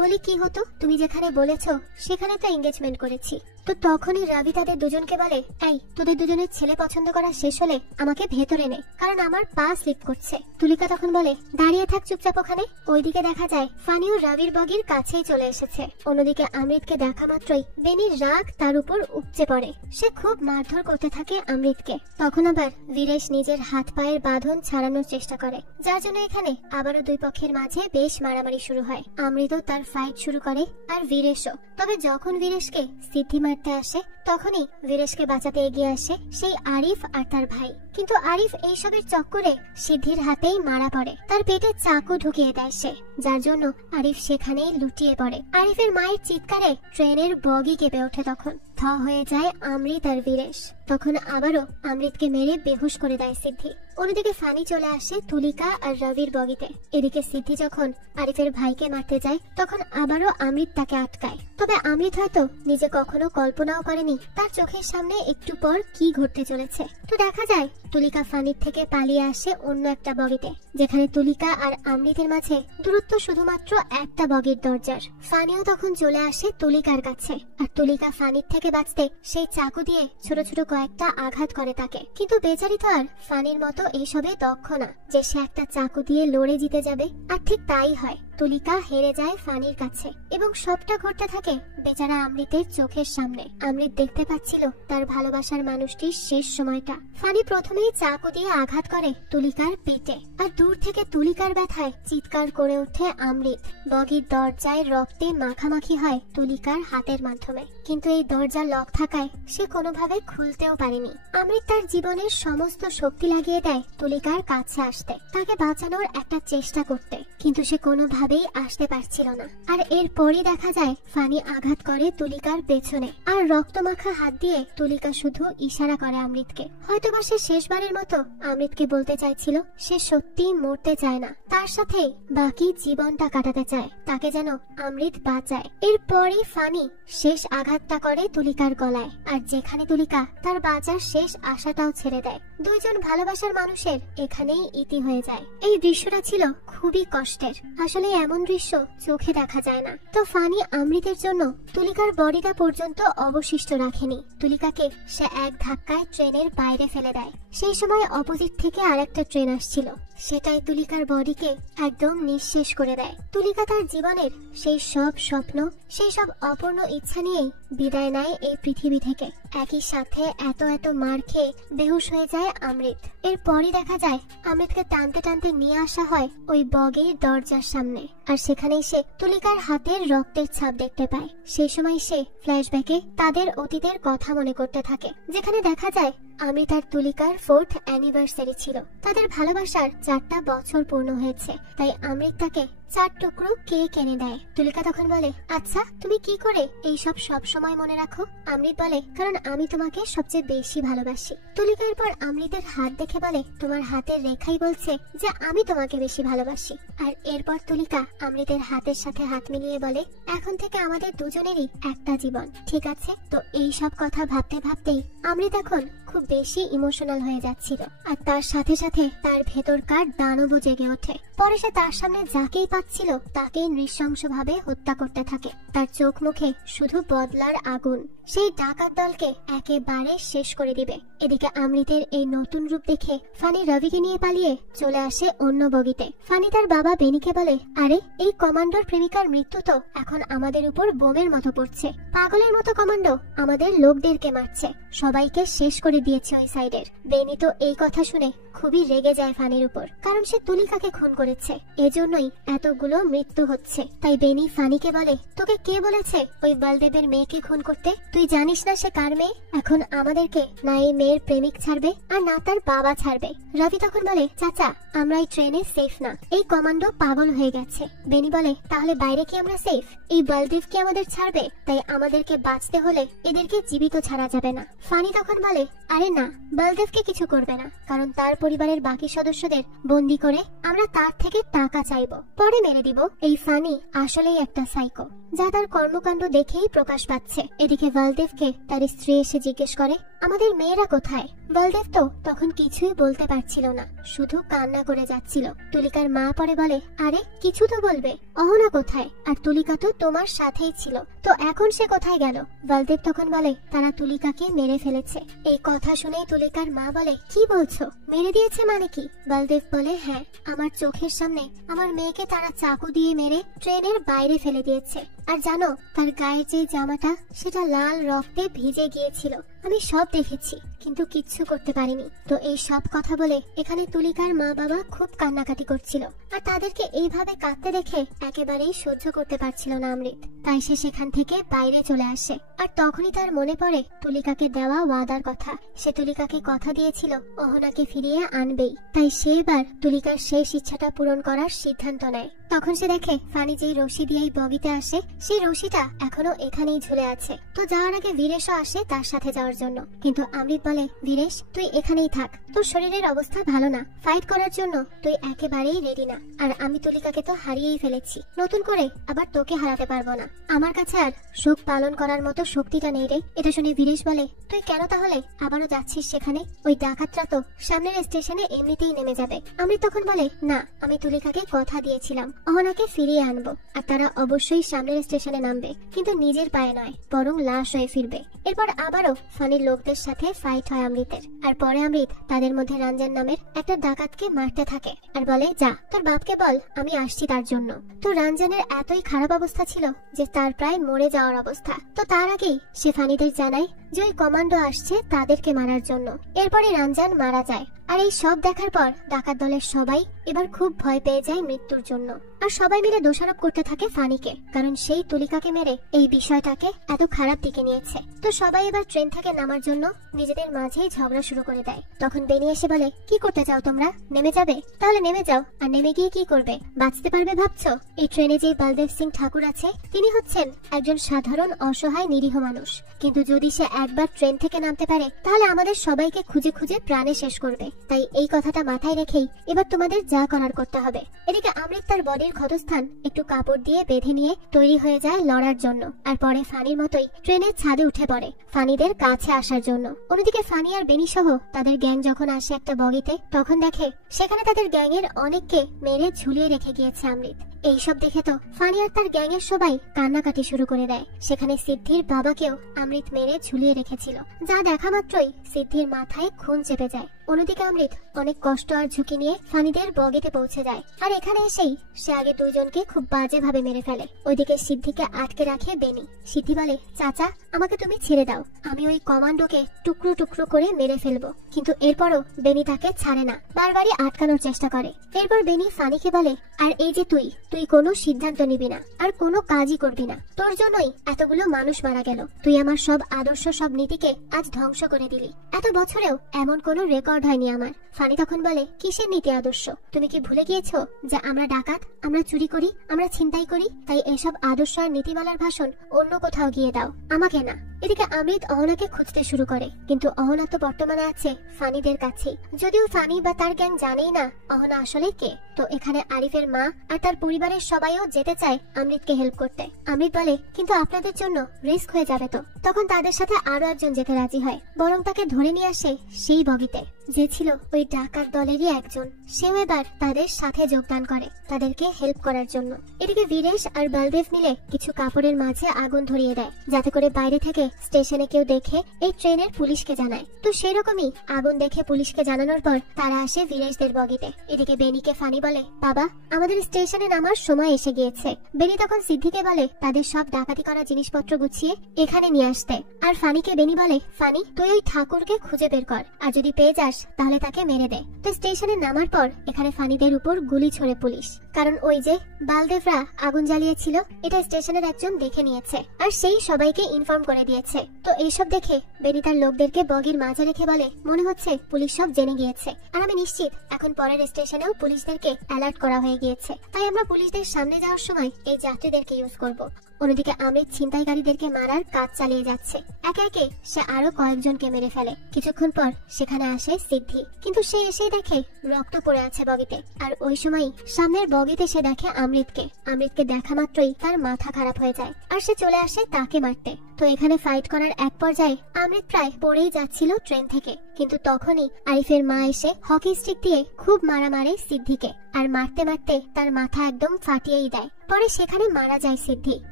বলি কি হতো, তুমি যেখানে বলেছো সেখানে তো এঙ্গেজমেন্ট করেছি। তো তখনই রবি তাদের দুজনকে বলে, এই তোদের দুজনের ছেলে পছন্দ করা শেষ হলে আমাকে ভেতরে নে, কারণ আমার পা স্লিপ করছে। তুলিকা তখন বলে, দাঁড়িয়ে থাক চুপচাপ ওখানে। ওইদিকে দেখা যায় ফানিও রবির বগির কাছেই চলে এসেছে। অন্যদিকে অমৃতকে দেখা মাত্রই বেনির রাগ তার উপর উপচে পড়ে, সে খুব মারধর করতে থাকে অমৃতকে। তখন আবার বীরেশ নিজের হাত পায়ের বাঁধন ছাড়ানোর চেষ্টা করে, যার জন্য এখানে আবারও দুই পক্ষের মাঝে বেশ মারামারি মারামারি শুরু হয়। অমৃত তার ফাইট শুরু করে আর বীরেশও। তবে যখন বীরেশকে সিদ্ধি মারতে আসে তখনই বীরেশকে বাঁচাতে এগিয়ে আসে সেই আরিফ আর তার ভাই। কিন্তু আরিফ এইসবের চক্করে সিদ্ধির হাতেই মারা পড়ে, তার পেটে চাকু ঢুকিয়ে দেয় সে, যার জন্য আরিফ সেখানেই লুটিয়ে পড়ে। আরিফের মায়ের চিৎকারে ট্রেনের বগি কেঁপে ওঠে। তখন থ হয়ে যায় অমৃত আর বীরেশ। তখন আবারও অমৃতকে মেরে বেহুশ করে দেয় সিদ্ধি। অন্যদিকে ফানি চলে আসে তুলিকা আর রবির বগিতে। এদিকে সিদ্ধি যখন আরিফের ভাইকে মারতে যায় তখন আবারও অমৃত তাকে আটকায়। তবে অমৃত হয়তো নিজে কখনো কল্পনাও করেনি তার চোখের সামনে একটু পর কি ঘটতে চলেছে। তো দেখা যায় তুলিকা ফানির থেকে পালিয়ে আসে অন্য একটা বগিতে, যেখানে তুলিকা আর অমৃতের মাঝে দূরত্ব শুধুমাত্র একটা বগির দরজার। ফানিও তখন চলে আসে তুলিকার কাছে, আর তুলিকা ফানির থেকে বাঁচতে সেই চাকু দিয়ে ছোট ছোট কয়েকটা আঘাত করে তাকে। কিন্তু বেচারি তো আর ফানির মতো এইসবে দক্ষ না যে সে একটা চাকু দিয়ে লড়ে জিতে যাবে। আর ঠিক তাই হয়, তুলিকা হেরে যায় ফানির কাছে এবং সবটা ঘটতে থাকে বেচারা অমৃতের চোখের সামনে। অমৃত দেখতে পাচ্ছিল তার ভালোবাসার মানুষটির শেষ সময়টা। ফানি প্রথমেই চাকু দিয়ে আঘাত করে তুলিকার পেটে, আর দূর থেকে তুলিকার ব্যথায় চিৎকার করে ওঠে অমৃত। বগির দরজায় রক্তে মাখামাখি হয় তুলিকার হাতের মাধ্যমে, কিন্তু এই দরজা লক থাকায় সে কোনোভাবে খুলতেও পারেনি। অমৃত তার জীবনের সমস্ত শক্তি লাগিয়ে দেয় তুলিকার কাছে আসতে, তাকে বাঁচানোর একটা চেষ্টা করতে, কিন্তু সে কোনোভাবেই আসতে পারছিল না। আর এরপরই দেখা যায় ফানি আঘাত করে তুলিকার পেছনে, আর রক্তমাখা হাত দিয়ে তুলিকা শুধু ইশারা করে অমৃতকে। হয়তোবা সে শেষবারের মতো অমৃতকে বলতে চাইছিল সে সত্যি মরতে চায় না, তার সাথে বাকি জীবনটা কাটাতে চায়, তাকে যেন অমৃত বাঁচায়। এরপরই ফানি শেষ আঘাতটা করে তুলিকার গলায়, আর যেখানে তুলিকা তার বাঁচার শেষ আশাটাও ছেড়ে দেয়। দুইজন ভালোবাসার মানুষের এখানেই ইতি হয়ে যায়। এই দৃশ্যটা ছিল খুবই কষ্টের। আসলে এমন দৃশ্য চোখে দেখা যায় না। তো ফানি অমৃতের জন্য তুলিকার বডিটা পর্যন্ত অবশিষ্ট রাখেনি। তুলিকাকে সে এক ধাক্কায় ট্রেনের বাইরে ফেলে দেয়। সেই সময় অপোজিট থেকে আরেকটা ট্রেন আসছিল, সেটাই তুলিকার বডিকে একদম নিঃশেষ করে দেয়। তুলিকা তার জীবনের সেই সব স্বপ্ন, সেই সব অপূর্ণ ইচ্ছা নিয়েই বিদায় নেয় এই পৃথিবী থেকে। একই সাথে এত এত মার খেয়ে বেহুশ হয়ে যায় অমৃত। এরপরই দেখা যায় অমৃতকে টানতে টানতে নিয়ে আসা হয় ওই বগির দরজার সামনে, আর সেখানেই সে তুলিকার হাতের রক্তের ছাপ দেখতে পায়। সেই সময় সে ফ্ল্যাশব্যাকে তাদের অতীতের কথা মনে করতে থাকে, যেখানে দেখা যায় অমৃত আর তুলিকার 4th অ্যানিভার্সারি ছিল। তাদের ভালোবাসার 4টা বছর পূর্ণ হয়েছে, তাই অমৃত তাকে 4 টুকরো কেক এনে দেয়। তুলিকা তখন বলে, আচ্ছা তুমি কি করে এইসব সব সময় মনে রাখো? অমৃত বলে, কারণ আমি তোমাকে সবচেয়ে বেশি ভালোবাসি। তুলিকা এরপর অমৃতের হাত দেখে বলে, তোমার হাতের রেখাই বলছে যে আমি তোমাকে বেশি ভালোবাসি। আর এরপর তুলিকা অমৃতের হাতের সাথে হাত মিলিয়ে বলে, এখন থেকে আমাদের দুজনেরই একটা জীবন, ঠিক আছে? তো এই সব কথা ভাবতে ভাবতেই অমৃত এখন খুব বেশি ইমোশনাল হয়ে যাচ্ছিল, আর তার সাথে সাথে তার ভেতরকার দানবও জেগে ওঠে। পরে সে তার সামনে যাকেই পাচ্ছিল তাকেই নৃশংসভাবে হত্যা করতে থাকে। তার চোখ মুখে শুধু বদলার আগুন, সেই ডাকাত দলকে একেবারে শেষ করে দিবে। এদিকে অমৃতের এই নতুন রূপ দেখে ফানি রবিকে নিয়ে পালিয়ে চলে আসে অন্য বগিতে। ফানি তার বাবা বেনিকে বলে, আরে এই কমান্ডোর প্রেমিকার মৃত্যু তো এখন আমাদের উপর বোমের মতো পড়ছে। পাগলের মতো কমান্ডো আমাদের লোকদেরকে মারছে, সবাইকে শেষ করে দিয়েছে ওই সাইডের। বেনি তো এই কথা শুনে খুবই রেগে যায় ফানির উপর, কারণ সে তুলিকাকে খুন করেছে, এজন্যই এতগুলো মৃত্যু হচ্ছে। তাই বেনি ফানিকে বলে, তোকে কে বলেছে ওই বলদেবের মেয়েকে খুন করতে? তুই জানিস না সে কার মেয়ে? এখন আমাদেরকে না এই মেয়ের প্রেমিক ছাড়বে আর না তার বাবা ছাড়বে। রবি তখন বলে, চাচা আমরা এই ট্রেনে সেফ না, এই কমান্ডো পাগল হয়ে গেছে। বেনি বলে, তাহলে বাইরে কি আমরা সেফ? এই বলদেব কি আমাদের ছাড়বে? তাই আমাদেরকে বাঁচতে হলে এদেরকে জীবিত ছাড়া যাবে না। ফানি তখন বলে, আরে না, বলদেবকে কিছু করবে না, কারণ তার পরিবারের বাকি সদস্যদের বন্দি করে আমরা তার থেকে টাকা চাইবো, পরে মেরে দিব। এই ফানি আসলেই একটা সাইকো, যা তার কর্মকাণ্ড দেখেই প্রকাশ পাচ্ছে। এদিকে বলদেবকে তার স্ত্রী এসে জিজ্ঞেস করে, আমাদের মেয়েরা কোথায়? বলদেব তো তখন কিছুই বলতে পারছিল না, শুধু কান্না করে যাচ্ছিল। তুলিকার মা পরে বলে, আরে কিছু তো বলবে, অহনা কোথায়? আর তুলিকা তো তোমার সাথেই ছিল, তো এখন সে কোথায় গেল? বলদেব তখন বলে, তারা তুলিকাকে মেরে ফেলেছে। এই কথা শুনেই তুলিকার মা বলে, কি বলছো? মেরে দিয়েছে মানে কি? বলদেব বলে, হ্যাঁ, আমার চোখের সামনে আমার মেয়েকে তারা চাকু দিয়ে মেরে ট্রেনের বাইরে ফেলে দিয়েছে। আর জানো তার গায়ে যে জামাটা সেটা লাল রক্তে ভিজে গিয়েছিল, আমি সব দেখেছি, কিন্তু কিচ্ছু করতে পারিনি। তো এই সব কথা বলে এখানে তুলিকার মা বাবা খুব কান্নাকাটি করছিল, আর তাদেরকে এইভাবে কাঁদতে দেখে একেবারেই সহ্য করতে পারছিল না অমৃত। তাই সে সেখান থেকে বাইরে চলে আসে। আর তখনই তার মনে পড়ে তুলিকাকে দেওয়া ওয়াদার কথা। সে তুলিকাকে কথা দিয়েছিল অহনাকে ফিরিয়ে আনবেই। তাই সে এবার তুলিকার শেষ ইচ্ছাটা পূরণ করার সিদ্ধান্ত নেয়। তখন সে দেখে ফানি যেই রশি দিয়েই বগিতে আসে, সেই রশিটা এখনো এখানেই ঝুলে আছে। তো যাওয়ার আগে বীরেশও আসে তার সাথে যাওয়ার জন্য, কিন্তু অমৃত বলে, বীরেশ তুই এখানেই থাক, তোর শরীরের অবস্থা ভালো না, ফাইট করার জন্য তুই একেবারেই রেডি না। আর আমি তুলিকাকে তো হারিয়েই ফেলেছি, নতুন করে আবার তোকে হারাতে পারবো না। আমার কাছে আর শোক পালন করার মতো শক্তিটা নেই রে। এটা শুনে বীরেশ বলে, তুই কেন তাহলে আবারও যাচ্ছিস সেখানে? ওই ডাকাতরা তো সামনের স্টেশনে এমনিতেই নেমে যাবে। অমৃত তখন বলে, না, আমি তুলিকাকে কথা দিয়েছিলাম অহনাকে ফিরিয়ে আনবো, আর তারা অবশ্যই সামনের স্টেশনে নামবে, কিন্তু নিজের পায়ে নয়, বরং লাশ হয়ে ফিরবে। এরপর আবারও ফানির লোকদের সাথে ফাইট হয় অমৃতের। আর পরে অমৃত তাদের মধ্যে রঞ্জন নামের একটা ডাকাতকে মারতে থাকে আর বলে, যা তোর বাপকে বল আমি আসছি তার জন্য। তো রঞ্জনের এতই খারাপ অবস্থা ছিল যে তার প্রায় মরে যাওয়ার অবস্থা। তো তার আগেই সে ফানিদের জানায় যে ওই কমান্ডো আসছে তাদেরকে মারার জন্য। এরপরে রঞ্জন মারা যায়। আর এই সব দেখার পর ডাকাত দলের সবাই এবার খুব ভয় পেয়ে যায় মৃত্যুর জন্য। আর সবাই মিলে দোষারোপ করতে থাকে ফানিকে, কারণ সেই তুলিকাকে মেরে এই বিষয়টাকে এত খারাপ দিকে নিয়েছে। তো সবাই এবার ট্রেন থেকে নামার জন্য নিজেদের মাঝেই ঝগড়া শুরু করে দেয়। তখন বেনি এসে বলে, কি করতে চাও তোমরা? নেমে যাবে? তাহলে নেমে যাও। আর নেমে গিয়ে কি করবে? বাঁচতে পারবে ভাবছো? এই ট্রেনে যে বলদেব সিং ঠাকুর আছে, তিনি হচ্ছেন একজন সাধারণ অসহায় নিরীহ মানুষ, কিন্তু যদি সে একবার ট্রেন থেকে নামতে পারে তাহলে আমাদের সবাইকে খুঁজে খুঁজে প্রাণে শেষ করবে। তাই এই কথাটা মাথায় রেখেই এবার তোমাদের যা করার করতে হবে। এদিকে অমৃত তার বডির ক্ষতস্থান একটু কাপড় দিয়ে বেঁধে নিয়ে তৈরি হয়ে যায় লড়ার জন্য। আর পরে ফানির মতোই ট্রেনের ছাদে উঠে পড়ে ফানিদের কাছে আসার জন্য। অন্যদিকে ফানি আর বেনি সহ তাদের গ্যাং যখন আসে একটা বগিতে, তখন দেখে সেখানে তাদের গ্যাংয়ের অনেককে মেরে ঝুলিয়ে রেখে গিয়েছে অমৃত। এইসব দেখে তো ফানি আর তার গ্যাংয়ের সবাই কান্নাকাটি শুরু করে দেয়। সেখানে সিদ্ধির বাবাকেও অমৃত মেরে ঝুলিয়ে রেখেছিল, যা দেখা মাত্রই সিদ্ধির মাথায় খুন চেপে যায়। অন্যদিকে অমৃত অনেক কষ্ট আর ঝুঁকি নিয়ে ফানিদের বগিতে পৌঁছে যায়। আর এখানে এসেই সে আগে দুইজনকে খুব বাজে ভাবে মেরে ফেলে। ওইদিকে সিদ্ধিকে আটকে রাখে বেনি। সিদ্ধি বলে, চাচা আমাকে তুমি ছেড়ে দাও, আমি ওই কমান্ডোকে টুকরো টুকরো করে মেরে ফেলবো। কিন্তু এরপরও বেনি তাকে ছাড়ে না, বারবারই আটকানোর চেষ্টা করে। এরপর বেনি ফানিকে বলে, আর এই যে তুই কোনো সিদ্ধান্ত নিবি না আর কোনো কাজই করবি না, তোর জন্যই এতগুলো মানুষ মারা গেল। তুই আমার সব আদর্শ সব নীতিকে আজ ধ্বংস করে দিলি। এত বছরেও এমন কোনো রেকর্ড হয়নি আমার। ফানি তখন বলে, কিসের নীতি আদর্শ? তুমি কি ভুলে গিয়েছো যে আমরা ডাকাত, আমরা চুরি করি, আমরা ছিনতাই করি? তাই এসব আদর্শ আর নীতিমালার ভাষণ অন্য কোথাও গিয়ে দাও, আমাকে না। এদিকে অমৃত অহনাকে খুঁজতে শুরু করে, কিন্তু অহনা তো বর্তমানে আছে ফানিদের কাছেই। যদিও ফানি বা তার গ্যাং জানেই না অহনা আসলে কে। তো এখানে আরিফের মা আর তার পরিবারের সবাইও যেতে চায় অমৃতকে হেল্প করতে। অমৃত বলে, কিন্তু আপনাদের জন্য রিস্ক হয়ে যাবে তো। তখন তাদের সাথে আরো একজন যেতে রাজি হয়, বরং তাকে ধরে নিয়ে আসে সেই বগিতে, যে ছিল ওই ডাকাত দলেরই একজন। সেও এবার তাদের সাথে যোগদান করে তাদেরকে হেল্প করার জন্য। এদিকে বীরেশ আর বলদেব মিলে কিছু কাপড়ের মাঝে আগুন ধরিয়ে দেয়, যাতে করে বাইরে থেকে স্টেশনে কেউ দেখে এই ট্রেনের পুলিশকে জানায়। তো সেরকমই আগুন দেখে পুলিশকে জানানোর পর তারা আসে বীরেশদের বগিতে। এদিকে বেনিকে ফানি বলে, বাবা আমাদের স্টেশনে নামার সময় এসে গিয়েছে। বেনি তখন সিদ্ধিকে বলে তাদের সব ডাকাতি করা জিনিসপত্র গুছিয়ে এখানে নিয়ে আসতে। আর ফানিকে বেনি বলে, ফানি তুই ওই ঠাকুরকে খুঁজে বের কর, আর যদি পেয়ে যাস তাহলে তাকে মেরে দে। তো স্টেশনে নামার পর এখানে ফানিদের উপর গুলি ছোড়ে পুলিশ, কারণ ওই যে বালদেবরা আগুন জ্বালিয়েছিল এটা স্টেশনের একজন দেখে নিয়েছে, আর সেই সবাইকে ইনফর্ম করে দিয়েছে। তো এইসব দেখে বেনি তার লোকদেরকে বগির মাঝে রেখে বলে, মনে হচ্ছে পুলিশ সব জেনে গিয়েছে, আর আমি নিশ্চিত এখন পরের স্টেশনেও পুলিশদেরকে অ্যালার্ট করা হয়ে গিয়েছে। তাই আমরা পুলিশদের সামনে যাওয়ার সময় এই যাত্রীদেরকে ইউজ করব। অন্যদিকে অমৃত ছিনতাইকারীদেরকে মারার কাজ চালিয়ে যাচ্ছে। একে একে সে আরো কয়েকজনকে মেরে ফেলে। কিছুক্ষণ পর সেখানে আসে সিদ্ধি, কিন্তু সে এসে দেখে রক্ত পড়ে আছে বগিতে। আর ওই সময় সামনের বগিতে সে দেখে অমৃতকে দেখা মাত্রই তার মাথা খারাপ হয়ে যায়, আর সে চলে আসে তাকে মারতে। তো এখানে ফাইট করার এক পর্যায়ে অমৃত প্রায় পড়েই যাচ্ছিল ট্রেন থেকে, কিন্তু তখনই আরিফের মা এসে হকি স্টিক দিয়ে খুব মারা মারে সিদ্ধিকে, আর মারতে মারতে তার মাথা একদম ফাটিয়েই দেয়। পরে সেখানে মারা যায় সিদ্ধি।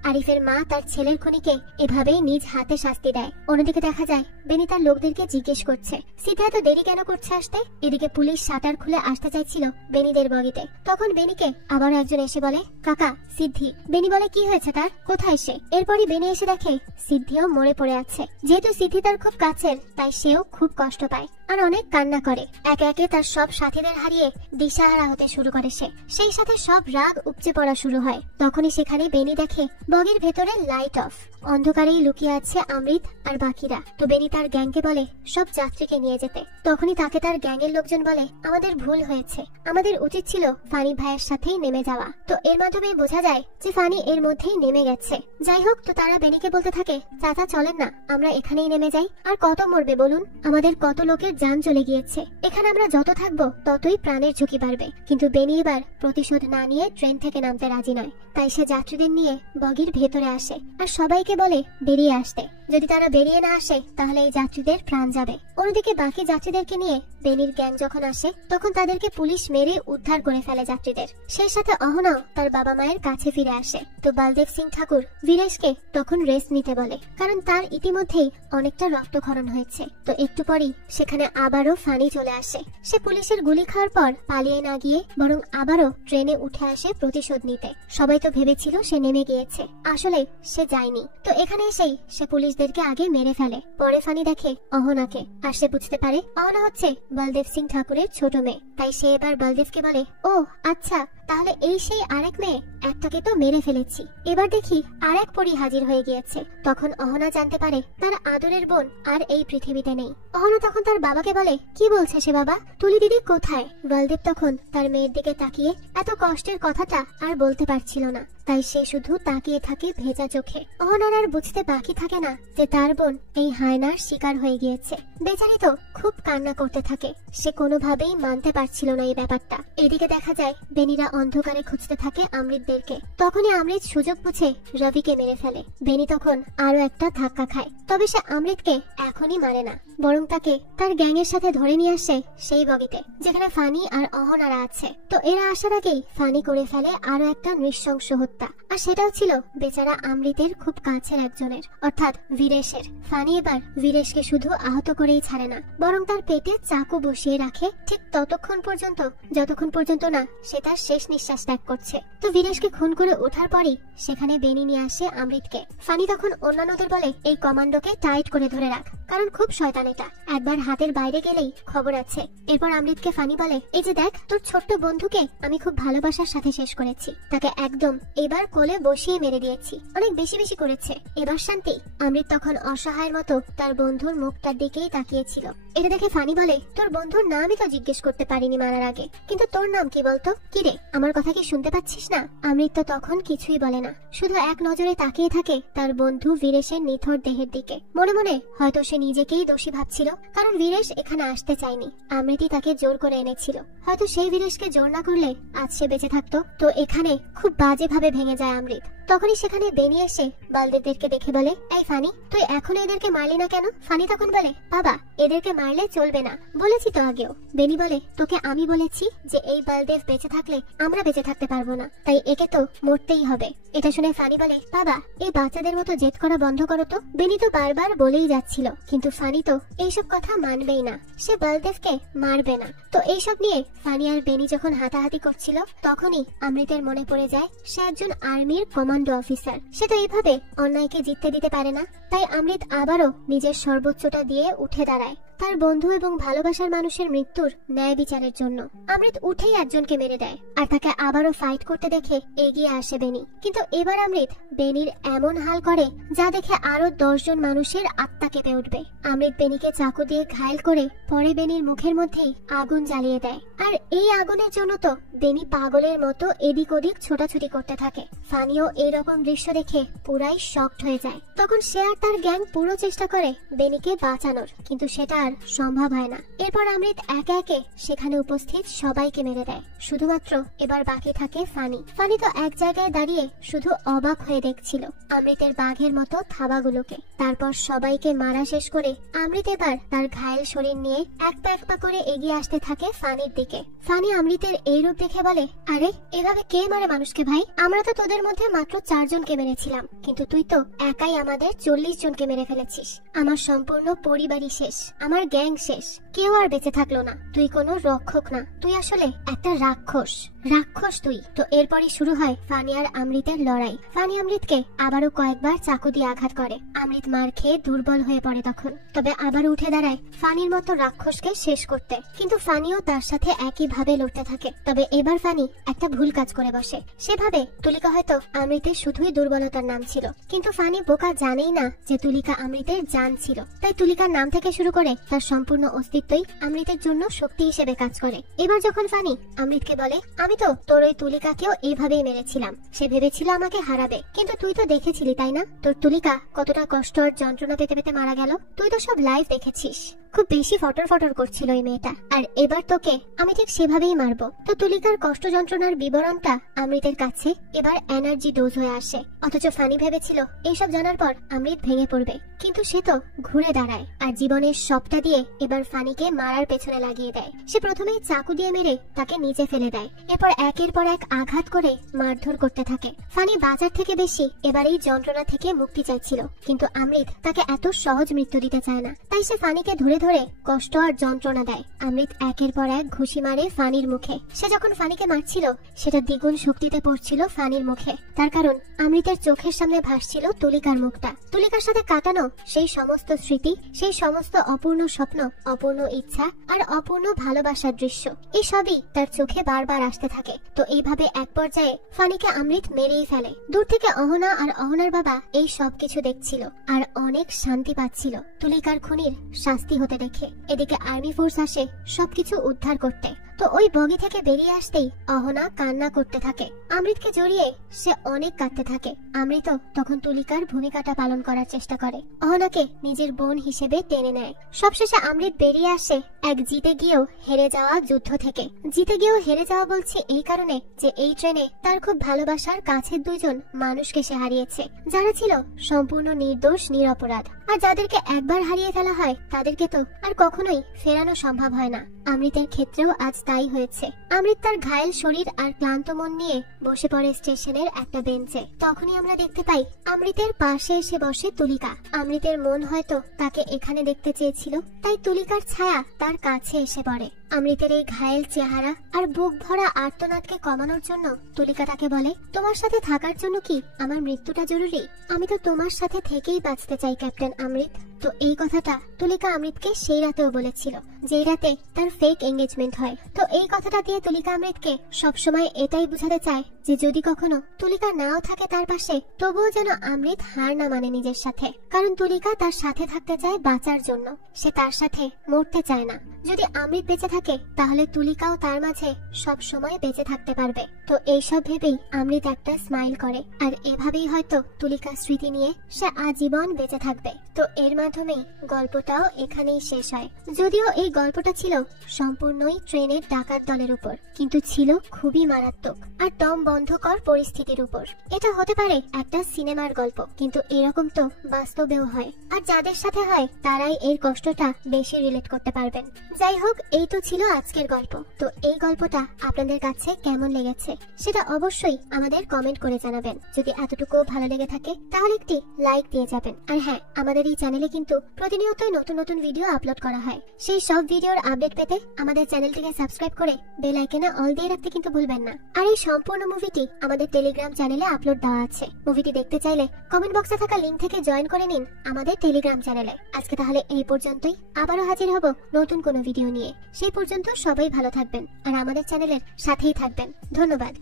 আরিফের মা তার ছেলের খুনিকে এভাবেই নিজ হাতে শাস্তি দেয়। অন্যদিকে দেখা যায় বেনি তার লোকদেরকে জিজ্ঞেস করছে, সিদ্ধি এত দেরি কেন করছে আসতে? এদিকে পুলিশ শাটার খুলে আসতে চাইছিল বেনিদের বগিতে। তখন বেনিকে আবার একজন এসে বলে, কাকা সিদ্ধি। বেনি বলে, কি হয়েছে তার, কোথায় সে? এরপরই বেনি এসে দেখে সিদ্ধিও মরে পড়ে আছে। যেহেতু সিদ্ধি তার খুব কাছের, তাই সেও খুব কষ্ট পায় আর অনেক কান্না করে। একে একে তার সব সাথীদের হারিয়ে দিশাহারা হতে শুরু করে সে। সেই সাথে সব রাগ উপচে পড়া শুরু হয়। তখনই সেখানে বেনি দেখে বগির ভেতরে লাইট অফ, অন্ধকারেই লুকিয়ে আছে অমৃত আর বাকিরা। তো বেনি তার গ্যাংকে বলে সব যাত্রীকে নিয়ে যেতে। তখনই তাকে তার গ্যাংয়ের লোকজন বলে আমাদের ভুল হয়েছে, আমাদের উচিত ছিল ফানি ভাইয়ের সাথেই নেমে যাওয়া। তো এর মাধ্যমে বোঝা যায় যে ফানি এর মধ্যেই নেমে গেছে। যাই হোক, তো তারা বেনিকে বলতে থাকে চাচা চলেন না, আমরা এখানেই নেমে যাই। আর কত মরবে বলুন, আমাদের কত লোকের জান চলে গিয়েছে, এখানে আমরা যত থাকবো ততই প্রাণের ঝুঁকি বাড়বে। কিন্তু বেনি এবার প্রতিশোধ না নিয়ে ট্রেন থেকে নামতে রাজি নয়। তাই সে যাত্রীদের নিয়ে বগির ভেতরে আসে আর সবাইকে বলে বেরিয়ে আসতে। যদি তারা বেরিয়ে না আসে তাহলে এই যাত্রীদের প্রাণ যাবে। অন্যদিকে বাকি যাত্রীদেরকে নিয়ে বেনির গ্যাং যখন আসে তখন তাদেরকে পুলিশ মেরে উদ্ধার করে ফেলে যাত্রীদের। সেই সাথে অহনাও তার বাবা মায়ের কাছে ফিরে আসে। তো বলদেব সিং ঠাকুর বীরেশকে তখন রেস্ট নিতে বলে, কারণ তার ইতিমধ্যেই অনেকটা রক্তক্ষরণ হয়েছে। তো একটু পরেই সেখানে আবারও ফানি চলে আসে। সে পুলিশের গুলি খাওয়ার পর পালিয়ে না গিয়ে বরং আবারও ট্রেনে উঠে আসে প্রতিশোধ নিতে। সবাই তো ভেবেছিল সে নেমে গিয়েছে, আসলে সে যায়নি। তো এখানে এসেই সে পুলিশদেরকে আগে মেরে ফেলে। পরে ফানি দেখে অহনাকে আর সে বুঝতে পারে অহনা হচ্ছে বলদেব সিং ঠাকুরের ছোট মেয়ে। তাই সে এবার বলদেবকে বলে ও আচ্ছা, তাহলে এই সেই আরেক মেয়ে, একটাকে তো মেরে ফেলেছি, এবার দেখি আরেক পরি হাজির হয়ে গিয়েছে। তখন অহনা জানতে পারে তার আদরের বোন আর এই পৃথিবীতে নেই। অহনা তখন তার বাবাকে বলে কি বলছে সে বাবা, তুলি দিদি কোথায়? বলদেব তখন তার মেয়ের দিকে তাকিয়ে এত কষ্টের কথাটা আর বলতে পারছিল না, তাই সে শুধু তাকিয়ে থাকে ভেজা চোখে। অহনার আর বুঝতে বাকি থাকে না যে তার বোন এই হায়নার শিকার হয়ে গিয়েছে। বেচারি তো খুব কান্না করতে থাকে, সে কোনোভাবেই মানতে পারছিল না এই ব্যাপারটা। এদিকে দেখা যায় বেনিরা অন্ধকারে খুঁজতে থাকে অমৃতদেরকে। তখনই অমৃত সুযোগ বুঝে রবিকে মেরে ফেলে। বেনি তখন আরো একটা ধাক্কা খায়, তবে সে অমৃতকে এখনই মারে না, বরং তাকে তার গ্যাংয়ের সাথে ধরে নিয়ে আসে সেই বগিতে যেখানে ফানি আর অহনারা আছে। তো এরা আসার আগেই ফানি করে ফেলে আরো একটা নৃশংস হত্যা, আর সেটাও ছিল বেচারা অমৃতের খুব কাছের একজনের, অর্থাৎ বীরেশের। ফানি এবার বীরেশকে শুধু আহত করেই ছাড়ে না, বরং তার পেটে চাকু বসিয়ে রাখে ঠিক ততক্ষণ পর্যন্ত যতক্ষণ পর্যন্ত না সে তার শেষ নিঃশ্বাস ত্যাগ করছে। তো বীরেশকে খুন করে ওঠার পরই সেখানে বেনি নিয়ে আসে অমৃতকে। ফানি তখন অন্যান্যদের বলে এই কমান্ডোকে টাইট করে ধরে রাখ, কারণ খুব শয়তান এটা, একবার হাতের বাইরে গেলেই খবর আছে। এরপর অমৃতকে ফানি বলে এই যে দেখ, তোর ছোট্ট বন্ধুকে আমি খুব ভালোবাসার সাথে শেষ করেছি, তাকে একদম এবার কোলে বসিয়ে মেরে দিয়েছি, অনেক বেশি বেশি করেছে, এবার শান্তি। অমৃত তখন অসহায়ের মতো তার বন্ধুর মুখটার দিকেই তাকিয়েছিল। এটা দেখে ফানি বলে তোর বন্ধুর নামই তো জিজ্ঞেস করতে পারিনি মারার আগে, কিন্তু তোর নাম কি বলতো? কি রে, আমার কথা কি শুনতে পাচ্ছিস না? অমৃত তো তখন কিছুই বলে না, শুধু এক নজরে তাকিয়ে থাকে তার বন্ধু বীরেশের নিথর দেহের দিকে। মনে মনে হয়তো সে নিজেকেই দোষী ভাবছিল, কারণ বীরেশ এখানে আসতে চায়নি, অমৃতই তাকে জোর করে এনেছিল। হয়তো সেই বীরেশকে জোর না করলে আজ সে বেঁচে থাকতো। তো এখানে খুব বাজে ভাবে ভেঙে যায় অমৃত। তখনই সেখানে বেনি এসে বলদেবদেরকে দেখে বলে এই ফানি, তুই এখনো এদেরকে মারলি না কেন? ফানি তখন বলে বাবা, এদেরকে মারলে চলবে না, বলেছি তো আগেও। বেনি বলে তোকে আমি বলেছি যে এই বলদেব বেঁচে থাকলে আমরা বেঁচে থাকতে পারবো না, তাই একে তো মরতেই হবে। এটা শুনে ফানি বলে বাবা, এই বাচ্চাদের মতো জেদ করা বন্ধ করো তো। বেনি তো বারবার বলেই যাচ্ছিল, কিন্তু ফানি তো এইসব কথা মানবেই না, সে বলদেবকে মারবে না। তো এইসব নিয়ে ফানি আর বেনি যখন হাতাহাতি করছিল তখনই অমৃতের মনে পড়ে যায় সে একজন আর্মির কমান্ডো অফিসার, সে তো এইভাবে অন্যায়কে জিততে দিতে পারে না। তাই অমৃত আবারও নিজের সর্বোচ্চটা দিয়ে উঠে দাঁড়ায় তার বন্ধু এবং ভালোবাসার মানুষের মৃত্যুর ন্যায় বিচারের জন্য। অমৃত উঠেই একজনকে মেরে দেয় আর তাকে আবারও ফাইট করতে দেখে এগিয়ে আসে বেনি। কিন্তু এবার অমৃত বেনির এমন হাল করে যা দেখে আরো 10 জন মানুষের আত্মা কেঁপে উঠবে। অমৃত বেনিকে চাকু দিয়ে ঘায়েল করে পরে বেনির মুখের মধ্যেই আগুন জ্বালিয়ে দেয়, আর এই আগুনের জন্য তো বেনি পাগলের মতো এদিক ওদিক ছোটাছুটি করতে থাকে। ফানিও এইরকম দৃশ্য দেখে পুরাই শকড হয়ে যায়। তখন সে আর তার গ্যাং পুরো চেষ্টা করে বেনিকে বাঁচানোর, কিন্তু সেটা আর সম্ভব হয় না। এরপর অমৃত একে একে সেখানে উপস্থিত সবাইকে মেরে দেয়, শুধুমাত্র এবার বাকি থাকে ফানি। ফানি তো এক জায়গায় দাঁড়িয়ে শুধু অবাক হয়ে দেখছিল অমৃতের বাঘের মতো থাবাগুলোকে। তারপর সবাইকে মারা শেষ করে অমৃত এবার তার ঘায়েল শরীর নিয়ে এক পা করে এগিয়ে আসতে থাকে ফানির দিকে। ফানি অমৃতের এই রূপ দেখে বলে আরে, এভাবে কে মারে মানুষকে ভাই? আমরা তো তোদের মধ্যে মাত্র 4 জনকে মেরেছিলাম, কিন্তু তুই তো একাই আমাদের 40 জনকে মেরে ফেলেছিস। আমার সম্পূর্ণ পরিবারই শেষ, আমার গ্যাং শেষ, কেউ আর বেঁচে থাকলো না। তুই কোনো রক্ষক না, তুই আসলে একটা রাক্ষস। রাক্ষস তুই। তো এরপরই শুরু হয় ফানি আর অমৃতের লড়াই। ফানি অমৃতকে আবারও কয়েকবার চাকু দিয়ে আঘাত করে। অমৃত মার খেয়ে দুর্বল হয়ে পড়ে তখন, তবে আবার উঠে দাঁড়ায় ফানির মতো রাক্ষসকে শেষ করতে। কিন্তু ফানিও তার সাথে একইভাবে লড়তে থাকে। তবে এবার ফানি একটা ভুল কাজ করে বসে। সেভাবে তুলিকা হয়তো অমৃতের শুধুই দুর্বলতার নাম ছিল, কিন্তু ফানি বোকা জানেই না যে তুলিকা অমৃতের জান ছিল। তাই তুলিকার নাম থেকে শুরু করে তার সম্পূর্ণ অস্তিত্বই অমৃতের জন্য শক্তি হিসেবে কাজ করে। এবার যখন ফানি অমৃতকে বলে, আমি তো তোর ওই তুলিকাকেও এইভাবেই মেরেছিলাম, সে ভেবেছিল আমাকে হারাবে, কিন্তু তুই তো দেখেছিলি তাই না তোর তুলিকা কতটা কষ্ট আর যন্ত্রণা পেতে পেতে মারা গেল। তুই তো সব লাইভ দেখেছিস। খুব বেশি ফটর ফটর করছিল ওই মেয়েটা, আর এবার তোকে আমি ঠিক সেভাবেই মারবো। তো তুলিকার কষ্ট যন্ত্রণার বিবরণটা অমৃতের কাছে এবার এনার্জি ডোজ হয়ে আসে। অথচ ফানি ভেবেছিল এইসব জানার পর অমৃত ভেঙে পড়বে, কিন্তু সে তো ঘুরে দাঁড়ায় আর জীবনের সবটা দিয়ে এবার ফানিকে মারার পেছনে লাগিয়ে দেয়। সে প্রথমেই চাকু দিয়ে মেরে তাকে নিচে ফেলে দেয়, এরপর একের পর এক আঘাত করে মারধর করতে থাকে। ফানি বাজার থেকে বেশি এবার এই যন্ত্রণা থেকে মুক্তি চাইছিল, কিন্তু অমৃত তাকে এত সহজ মৃত্যু দিতে চায় না। তাই সে ফানিকে ধরে ধরে কষ্ট আর যন্ত্রণা দেয়। অমৃত একের পর এক ঘুষি মারে ফানির মুখে। সে যখন ফানিকে মারছিল সেটা দ্বিগুণ শক্তিতে পড়ছিল ফানির মুখে, তার কারণ অমৃতের চোখের সামনে ভাসছিল তুলিকার মুখটা। তুলিকার সাথে কাটানো সেই সমস্ত স্মৃতি, সেই সমস্ত অপূর্ণ স্বপ্ন, অপূর্ণ ইচ্ছা আর অপূর্ণ ভালোবাসার দৃশ্য, এই সবই তার চোখে বারবার আসতে থাকে। তো এইভাবে এক পর্যায়ে ফানিকে অমৃত মেরেই ফেলে। দূর থেকে অহনা আর অহনার বাবা এই সবকিছু দেখছিল আর অনেক শান্তি পাচ্ছিল তুলিকার খুনির শাস্তি হতে দেখে। এদিকে আর্মি ফোর্স আসে সবকিছু উদ্ধার করতে। তো ওই বগি থেকে বেরিয়ে আসতেই অহনা কান্না করতে থাকে। অমৃতকে জড়িয়ে সে অনেক কাঁদতে থাকে। অমৃত তখন তুলিকার ভূমিকাটা পালন করার চেষ্টা করে, অহনাকে নিজের বোন হিসেবে টেনে নেয়। সবশেষে অমৃত বেরিয়ে আসে এক জিতে গিয়েও হেরে যাওয়া যুদ্ধ থেকে। জিতে গিয়েও হেরে যাওয়া বলছি এই কারণে যে এই ট্রেনে তার খুব ভালোবাসার কাছের দুইজন মানুষকে সে হারিয়েছে, যারা ছিল সম্পূর্ণ নির্দোষ নিরপরাধ। আর যাদেরকে একবার হারিয়ে ফেলা হয় তাদেরকে তো আর কখনোই ফেরানো সম্ভব হয় না। অমৃতের ক্ষেত্রেও আজ তাই হয়েছে। অমৃত তার ঘায়েল শরীর আর ক্লান্ত মন নিয়ে বসে পড়ে স্টেশনের একটা বেঞ্চে। তখনই আমরা দেখতে পাই অমৃতের পাশে এসে বসে তুলিকা। অমৃতের মন হয়তো তাকে এখানে দেখতে চেয়েছিল, তাই তুলিকার ছায়া তার কাছে এসে পড়ে। অমৃতের এই ঘায়েল চেহারা আর বুক ভরা আর্তনাদকে কমানোর জন্য তুলিকা তাকে বলে, তোমার সাথে থাকার জন্য কি আমার মৃত্যুটা জরুরি? আমি তো তোমার সাথে থেকেই বাঁচতে চাই ক্যাপ্টেন অমৃত। তো এই কথাটা তুলিকা অমৃতকে সেই রাতেও বলেছিল, যেই রাতে তার ফেক এঙ্গেজমেন্ট হয়। তো এই কথাটা দিয়ে তুলিকা অমৃতকে সবসময় এটাই বুঝাতে চায় যে যদি কখনো তুলিকা নাও থাকে তার পাশে, তবুও যেন অমৃত হার না মানে নিজের সাথে। কারণ তুলিকা তার সাথে থাকতে চায় বাঁচার জন্য, সে তার সাথে মরতে চায় না। যদি অমৃত বেঁচে থাকে তাহলে তুলিকাও তার মাঝে সব সময় বেঁচে থাকতে পারবে। তো এইসব ভেবেই অমৃত একটা স্মাইল করে, আর এভাবেই হয়তো তুলিকার স্মৃতি নিয়ে সে আজীবন বেঁচে থাকবে। তো এর মাধ্যমেই গল্পটাও এখানেই শেষ হয়। যদিও এই গল্পটা ছিল সম্পূর্ণই ট্রেনের ডাকাত দলের উপর, কিন্তু ছিল খুবই মারাত্মক আর দম বন্ধকর পরিস্থিতির উপর। এটা হতে পারে একটা সিনেমার গল্প, কিন্তু এরকম তো বাস্তবেও হয়, আর যাদের সাথে হয় তারাই এর কষ্টটা বেশি রিলেট করতে পারবেন। যাই হোক, এই তো ছিল আজকের গল্প। তো এই গল্পটা আপনাদের কাছে কেমন লেগেছে সেটা অবশ্যই আমাদের কমেন্ট করে জানাবেন। যদি এতটুকু ভালো লেগে থাকে তাহলে একটি লাইক দিয়ে যাবেন। আর হ্যাঁ, আমাদের এই চ্যানেলে কিন্তু প্রতিনিয়তই নতুন নতুন ভিডিও আপলোড করা হয়। সেই সব ভিডিওর আপডেট পেতে আমাদের চ্যানেলটিকে সাবস্ক্রাইব করে বেল আইকনে অল দিয়ে রাখতে কিন্তু ভুলবেন না। আর এই সম্পূর্ণ মুভিটি আমাদের টেলিগ্রাম চ্যানেলে আপলোড দেওয়া আছে। মুভিটি দেখতে চাইলে কমেন্ট বক্সে থাকা লিংক থেকে জয়েন করে নিন আমাদের টেলিগ্রাম চ্যানেলে। আজকে তাহলে এই পর্যন্তই, আবারও হাজির হব নতুন কোনো ভিডিও নিয়ে। সেই পর্যন্ত সবাই ভালো থাকবেন আর আমাদের চ্যানেলের সাথেই থাকবেন। ধন্যবাদ।